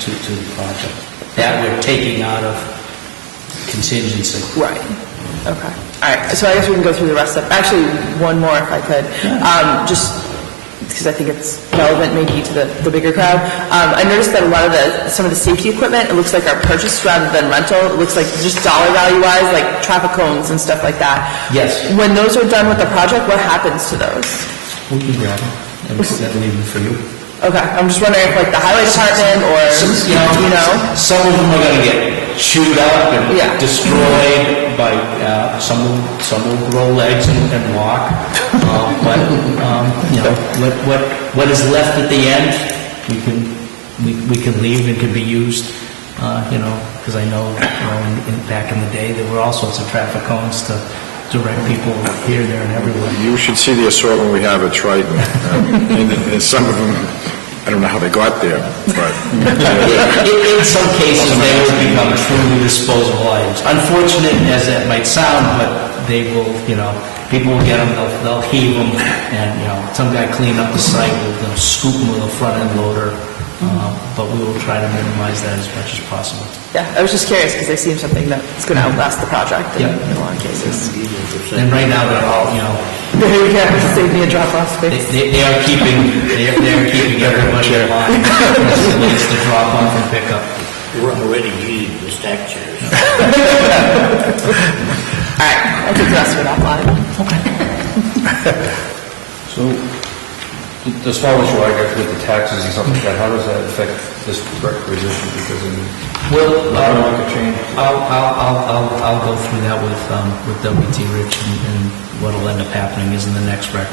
to the project. That we're taking out of contingency. Right. Okay. All right. So I guess we can go through the rest of. Actually, one more if I could. Just because I think it's relevant maybe to the bigger crowd. I noticed that a lot of some of the safety equipment, it looks like are purchased rather than rental. It looks like just dollar value wise, like traffic cones and stuff like that. Yes. When those are done with the project, what happens to those? We can grab them and leave them for you. Okay. I'm just wondering if like the highway department or, Some of them are going to get chewed up and destroyed by, some will grow legs and walk. What is left at the end, we can leave and can be used, because I know, back in the day, there were all sorts of traffic cones to direct people here, there, and everywhere. You should see the assortment we have at Triton. And some of them, I don't know how they got there, but... In some cases, they will become truly disposable items. Unfortunate as that might sound, but they will, people will get them, they'll heave them, and, some guy clean up the site, they'll scoop them with a front-end loader, but we will try to minimize that as much as possible. Yeah, I was just curious because they seem something that's going to outlast the project in a lot of cases. And right now, they're all, There you go, save me a drop-off space. they are keeping everybody in line as it relates to drop-off and pickup. We're already using the stack chairs. All right, I'll take the rest of it offline. Okay. So, the small issue I got with the taxes and stuff like that, how does that affect this requisition? Because I'll go through that with WT Rich, and what'll end up happening is in the next rec,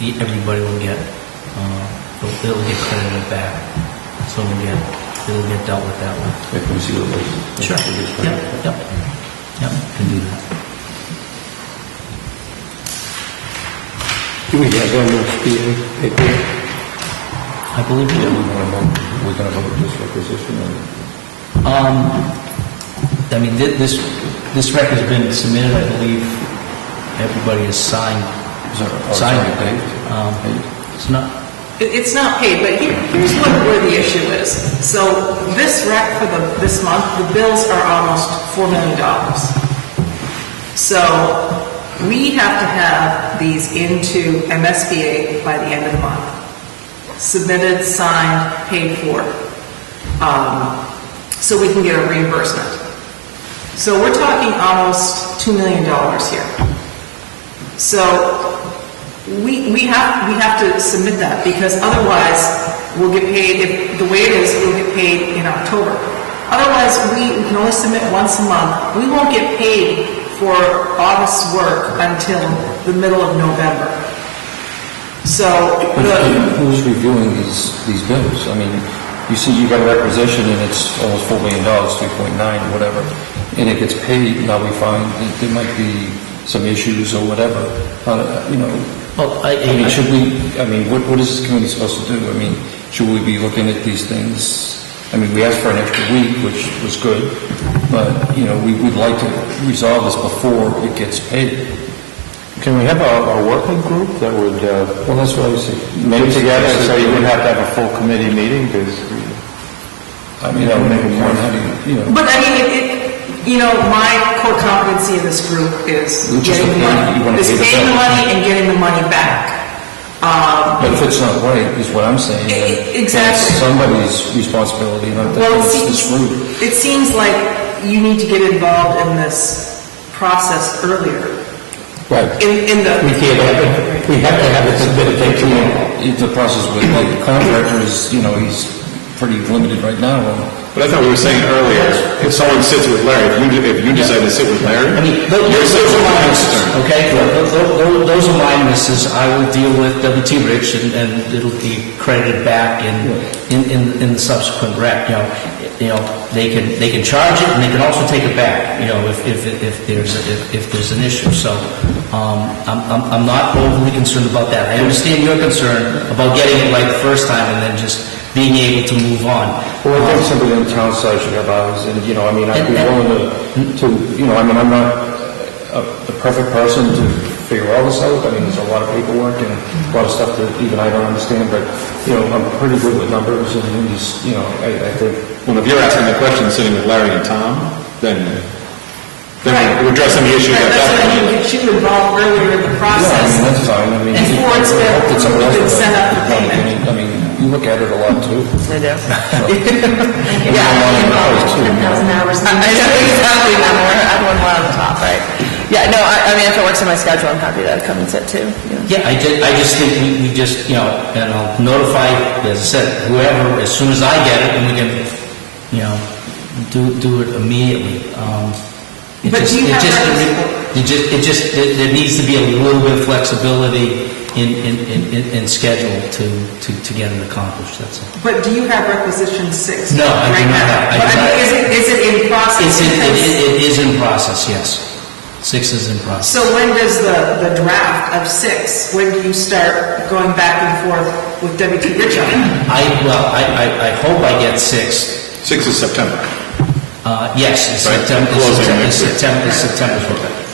everybody will get, they'll get credited back. So it'll get dealt with that way. Can we see what it is? Sure. Yep, can do that. Do we have MSBA paper? I believe we do. We're going to vote this requisition? This record has been submitted, I believe everybody has signed. Signed it. It's not. It's not paid, but here's where the issue is. So this rec for this month, the bills are almost $4 million. So we have to have these into MSBA by the end of the month. Submitted, signed, paid for, so we can get a reimbursement. So we're talking almost $2 million here. So we have to submit that, because otherwise we'll get paid, if the way it is, we'll get paid in October. Otherwise, we can only submit once a month. We won't get paid for August's work until the middle of November. So who's reviewing these bills? I mean, you see you got a requisition and it's almost $4 million, 3.9, whatever, and it gets paid. Now we find that there might be some issues or whatever. Well, what is this committee supposed to do? I mean, should we be looking at these things? I mean, we asked for an extra week, which was good, but, we'd like to resolve this before it gets paid. Can we have a working group that would, well, that's what I was saying. meet together, so you wouldn't have to have a full committee meeting, because... that would make it more, But I mean, my core competency in this group is getting the money, and getting the money back. But if it's not right, is what I'm saying, then Exactly. it's somebody's responsibility, not that Well, it's this route. it seems like you need to get involved in this process earlier. Right. In the. We can't have it, we have to have it submitted to The process with the contractor is, he's pretty limited right now. But I thought we were saying earlier, if someone sits with Larry, if you decide to sit with Larry, I mean, those are my misses, okay? Those are my misses. I will deal with WT Rich, and it'll be credited back in the subsequent rec. They can charge it, and they can also take it back. If there's an issue. So I'm not overly concerned about that. I understand your concern about getting it right the first time and then just being able to move on. Well, I think somebody on the town side should have hours, and, I'd be willing to, I'm not the perfect person to figure all this out. I mean, there's a lot of paperwork and a lot of stuff that even I don't understand, but, I'm pretty good with numbers, and just, I think... well, if you're asking the question sitting with Larry and Tom, then we're addressing the issue at that point. Get you involved earlier in the process. that's fine. I mean, And before it's been set up for payment. I mean, you look at it a lot, too. I do. Yeah. I know exactly, I'm one on the top, right? Yeah, no, I mean, if it works in my schedule, I'm happy to come and sit too. Yeah, I just think we just, and I'll notify, as I said, whoever, as soon as I get it, and we can, do it immediately. But do you have there needs to be a little bit of flexibility in schedule to get it accomplished, that's all. But do you have requisition 6? No, I do not have. But I mean, is it in process? It is in process, yes. 6 is in process. So when does the draft of 6, when do you start going back and forth with WT Rich on it? I hope I get 6. 6 is September. Yes, it's Right. September. Closing It's September.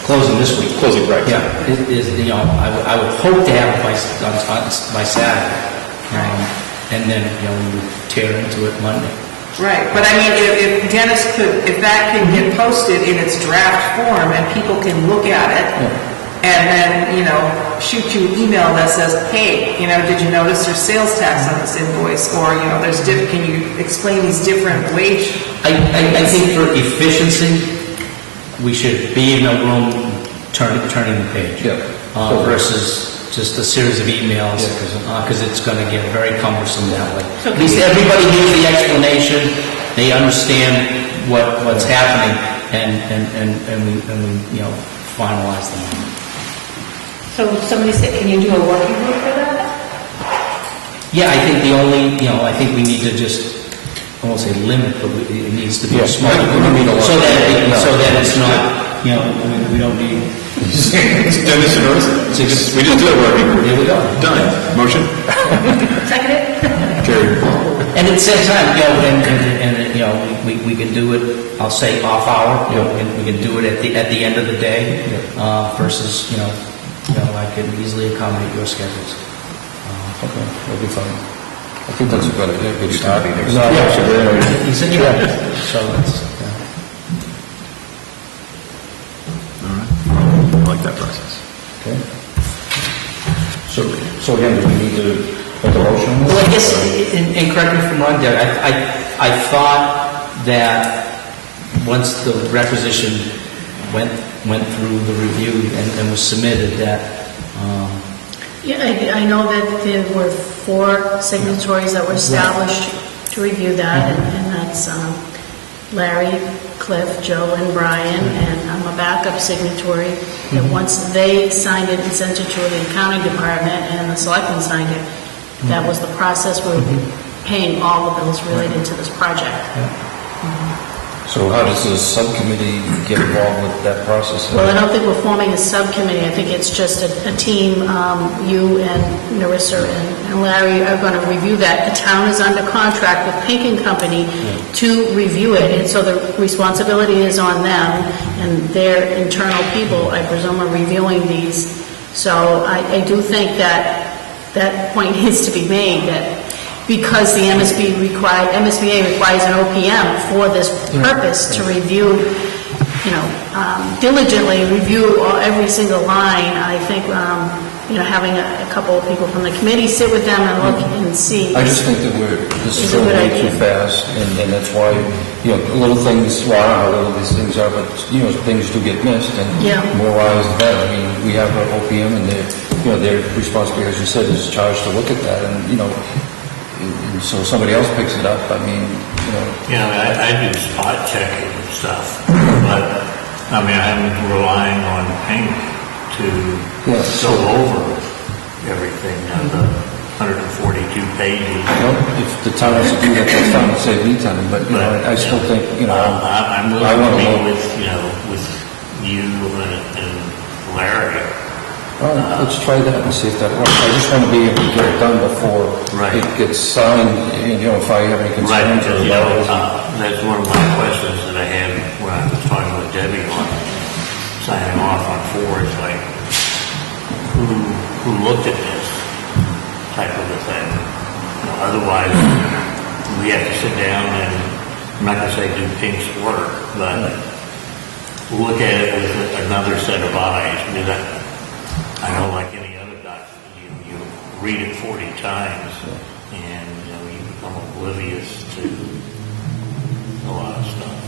Closing this week. Closing, right. Yeah, it is. I would hope to have it by Saturday, and then we would tear into it Monday. Right, but I mean, if Dennis if that can get posted in its draft form and people can look at it, and then, shoot you an email that says, hey, did you notice there's sales tax on this invoice? Or, can you explain these different wage? I think for efficiency, we should be in a room turning the page. Versus just a series of emails, because it's going to get very cumbersome that way. At least everybody hears the explanation, they understand what's happening, and we finalize them. So somebody said, can you do a working group for that? Yeah, I think I think we need to just, I won't say limit, but it needs to be a small group, so that it's not, we don't need... Dennis and Earth? We just did a working group. Here we go. Done. Motion? Seconded? Carried. And at the same time, we can do it, I'll say off hour, and we can do it at the end of the day, versus, I can easily accommodate your schedules. Okay, that'll be fine. I think that's a good idea, good start. He said you had it, so that's, I like that process. Okay. So again, do we need to make a motion on this? Well, I guess, and correct me if I'm wrong, Derek, I thought that once the requisition went through the review and was submitted, that... Yeah, I know that there were 4 signatories that were established to review that, and that's Larry, Cliff, Joe, and Brian, and I'm a backup signatory, that once they signed it and sent it to the accounting department and the selectmen signed it, that was the process. We're paying all the bills related to this project. So how does the subcommittee get involved with that process? Well, I don't think we're forming a subcommittee. I think it's just a team. You and Narissa and Larry are going to review that. The town is under contract with Pink & Company to review it, and so the responsibility is on them, and their internal people, I presume, are reviewing these. So I do think that point needs to be made, that because the MSBA requires an OPM for this purpose to review diligently review every single line. I think, having a couple of people from the committee sit with them and look and see. I just think that this is going way too fast, and that's why, little things, well, I don't know how little these things are, but, things do get missed, and more eyes the better. I mean, we have our OPM, and their responsibility, as you said, is charged to look at that, and so somebody else picks it up. I mean, I do spot checking and stuff, but, I mean, I'm relying on Hank to go over everything on the 142 pages. If the town has to do that, that's fine, to save me time, but, I still think, I'm willing to meet with you and Larry. All right, let's try that and see if that works. I just want to be able to get it done before it gets signed, if I have any concerns. That's one of my questions that I had when I was talking with Debbie on signing off on 4, is like, who looked at this type of a thing? Otherwise, we have to sit down and, I'm not going to say do Pink's work, but look at it with another set of eyes. I know, like any other document, you read it 40 times, and you become oblivious to a lot of stuff.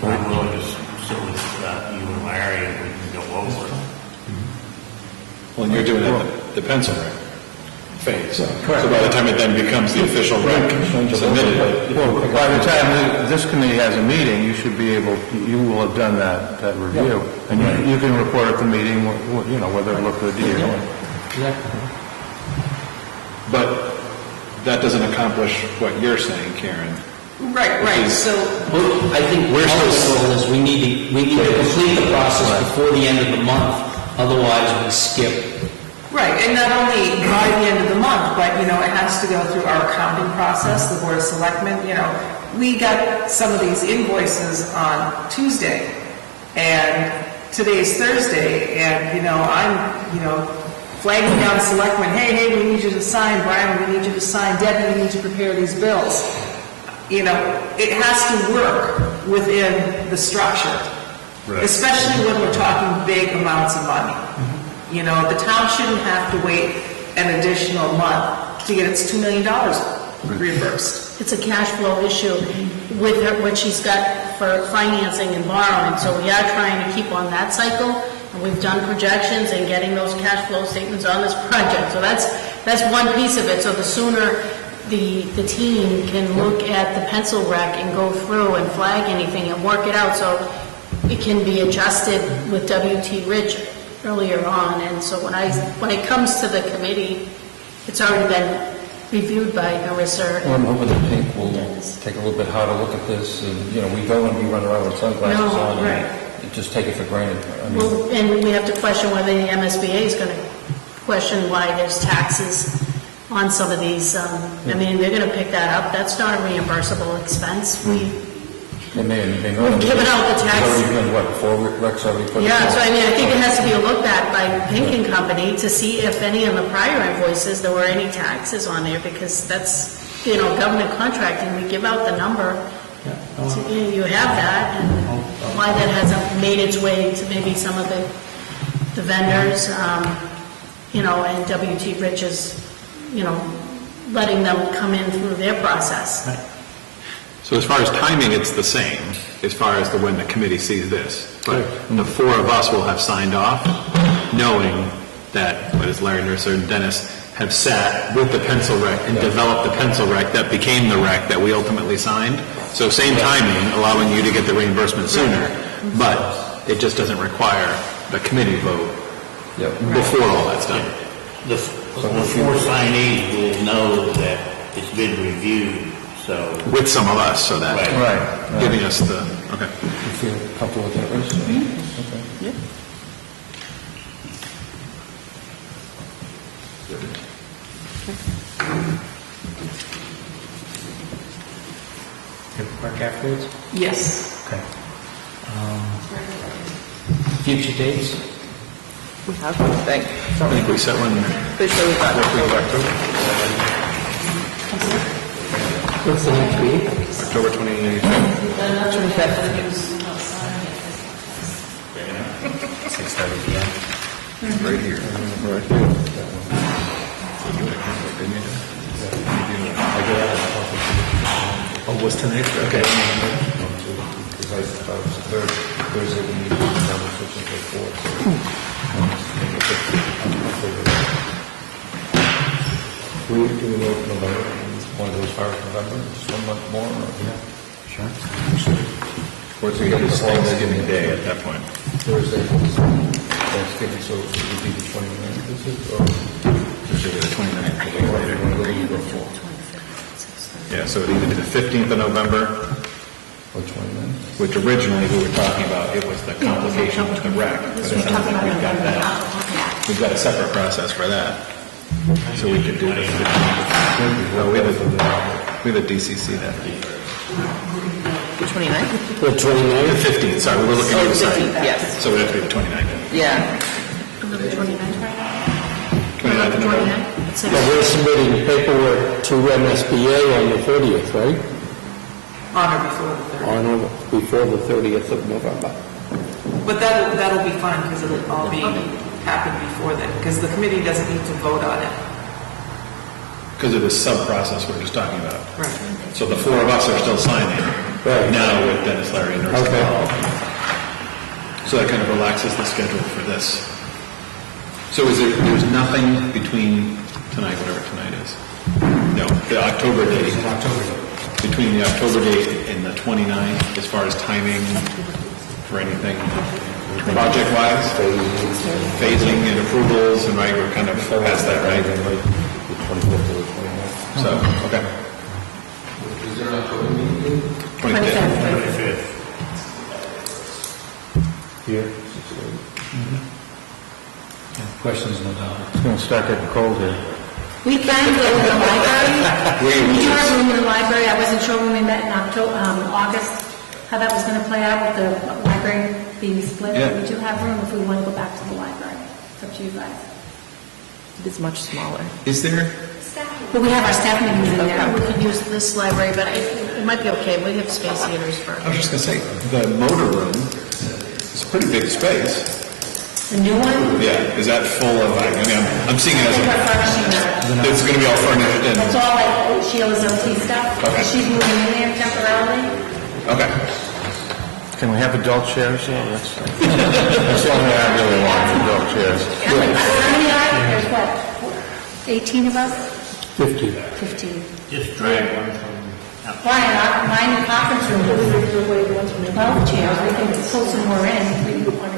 So, I'm willing to sit with you and Larry, and we can go over it. Well, and you're doing it the pencil rec phase. So by the time it then becomes the official rec submitted. Well, by the time this committee has a meeting, you will have done that review. And you can report at the meeting, whether it looked good to you. Exactly. But that doesn't accomplish what you're saying, Karen. Right, so... Well, I think we're still goal is we need to complete the process before the end of the month. Otherwise, we skip. Right, and not only by the end of the month, but, it has to go through our accounting process, the Board of Selectmen. We got some of these invoices on Tuesday, and today's Thursday, and, I'm, flagging down selectmen, hey, we need you to sign, Brian, we need you to sign, Debbie, we need to prepare these bills. It has to work within the structure, especially when we're talking big amounts of money. The town shouldn't have to wait an additional month to get its $2 million reimbursed. It's a cash flow issue with what she's got for financing and borrowing, so we are trying to keep on that cycle, and we've done projections and getting those cash flow statements on this project. So that's one piece of it. So the sooner the team can look at the pencil rec and go through and flag anything and work it out so it can be adjusted with W.T. Rich earlier on. And so when it comes to the committee, it's already been reviewed by Narissa. Well, I'm hoping that Pink will take a little bit harder look at this, and, we don't want to be running around with sunglasses on and just take it for granted. Well, and we have to question whether the MSBA is going to question why there's taxes on some of these. They're going to pick that up. That's not a reimbursable expense. We've given out the tax. Four recs already put so I think it has to be a look back by Pink and Company to see if any of the prior invoices there were any taxes on there, because that's, government contracting. We give out the number. So, you have that, and why that hasn't made its way to maybe some of the vendors, and W.T. Rich is, letting them come in through their process. Right. So as far as timing, it's the same as far as when the committee sees this. But the 4 of us will have signed off, knowing that, Larry Nurser and Dennis have sat with the pencil rec and developed the pencil rec that became the rec that we ultimately signed. So same timing, allowing you to get the reimbursement sooner, but it just doesn't require the committee vote before all that's done. The 4 signees will know that it's been reviewed. So with some of us, so that giving us the You feel comfortable with that, Rich? Okay. Yeah. Mark afterwards? Yes. Okay. Future dates? We have one thing. I think we set one. What's the next meeting? October 25th. 6:30 p.m. Right here. Right here. Oh, was tonight? Okay. Thursday, we need to come and switch until 4. Do we know if November, one of those fires November, just 1 month more? Sure. What's the Thanksgiving Day at that point? Thursday, Thanksgiving, so it would be the 29th, is it? Or Thursday the 29th, a little later. Yeah, so it'd either be the 15th of November, or 29th? which originally we were talking about, it was the complication with the wreck. But it sounds like we've got that. We've got a separate process for that. So we could do the 15th. No, we have a DCC that. The 29th? The 29th? The 15th, sorry, we were looking at the side. 15th, yes. So it would have to be the 29th. Yeah. November 29th, right? 29th of November. 29th? But we're submitting paperwork to MSBA on the 30th, right? On or before the 30th. On or before the 30th of November. But that'll be fine, because it'll all be happen before then, because the committee doesn't need to vote on it. Because of the sub-process we we're just talking about. Right. So the four of us are still signing Right. now with Dennis, Larry, and Nurse Okay. involved. So that kind of relaxes the schedule for this. So there's nothing between tonight, whatever tonight is? No, the October date. Between the October date and the 29th, as far as timing for anything project-wise? Phasing and approvals, and right, we're kind of past that, right? The 24th or the 29th. So, okay. Is there an October meeting? 25th. Here? Questions, no doubt. It's going to start getting cold here. We can go to the library. We do have room in the library. I wasn't sure when we met in October, August, how that was going to play out with the library being split. Yeah. But we do have room if we want to go back to the library. It's up to you guys. It's much smaller. Is there? But we have our staff meetings in there. We could use this library, but it might be okay. We have space heaters for. I was just going to say, the motor room is a pretty big space. The new one, Yeah, is that full of, I mean, I'm seeing it I as think we're furnishing that. it's going to be all furnished It's and, all like Sheila's OT stuff. Okay. She's moving in there temporarily. okay. Can we have adult chairs here? That's the only thing I really want, adult chairs. How many are there? There's what, 18 of us? 50. 15. Just drag one from Brian, mine conference room, 12 chairs, we can pull some more in.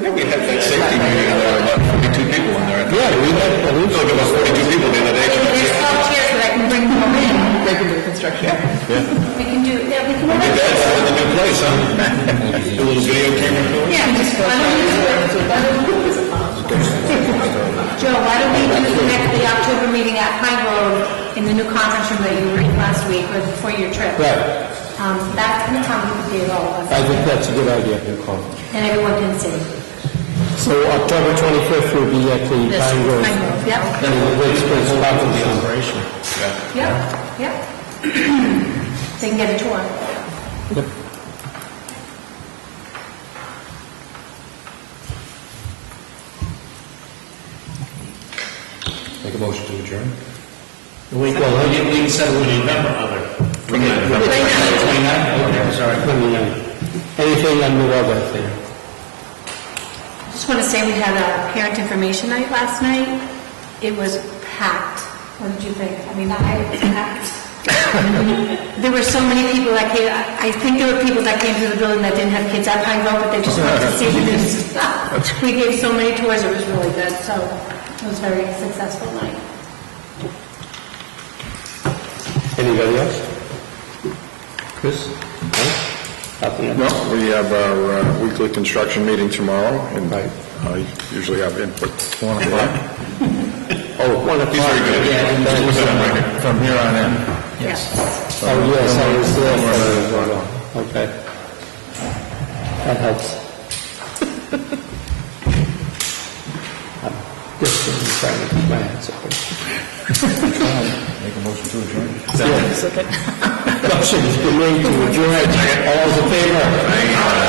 We had that safety meeting, and there were about 42 people in there. Yeah, we had, at least. Look, about 42 people the other day. There's 12 chairs, but I can bring more in. They can do the construction. We can do, yeah, we can. Your dad's in the new place, huh? A little video camera for us? Yeah, just, why don't we do it? Joe, why don't we do the October meeting at Pine Road in the new conference room that you were in last week or before your trip? Right. That's the time we could do it all of I us, think that's a good idea. and everyone can see. So October 25th will be at the This Pine Grove. Pine Grove, yep, And the Lake Springs Conference Room. Operation. yep, yep. They can get a tour. Yep. Make a motion to adjourn? We can settle with November other. 29th. 29th? Sorry. 29th. Anything on the other thing? Just want to say we had a parent information night last night. It was packed. What did you think? I mean, I was packed. There were so many people that came. I think there were people that came to the building that didn't have kids at Pine Grove, but they just wanted to see the new stuff. We gave so many tours. It was really good. So it was a very successful night. Anybody else? Chris? No? Nothing else? No, we have our weekly construction meeting tomorrow, and Right. I usually have input. 1 o'clock. Oh, 1 o'clock. He's very good. Yeah. From here on in. Yes. Oh, yes, I was there for the, okay. That helps. Kristen and trying to keep my hands up. Make a motion to adjourn. Motion has been made to adjourn. All those in favor?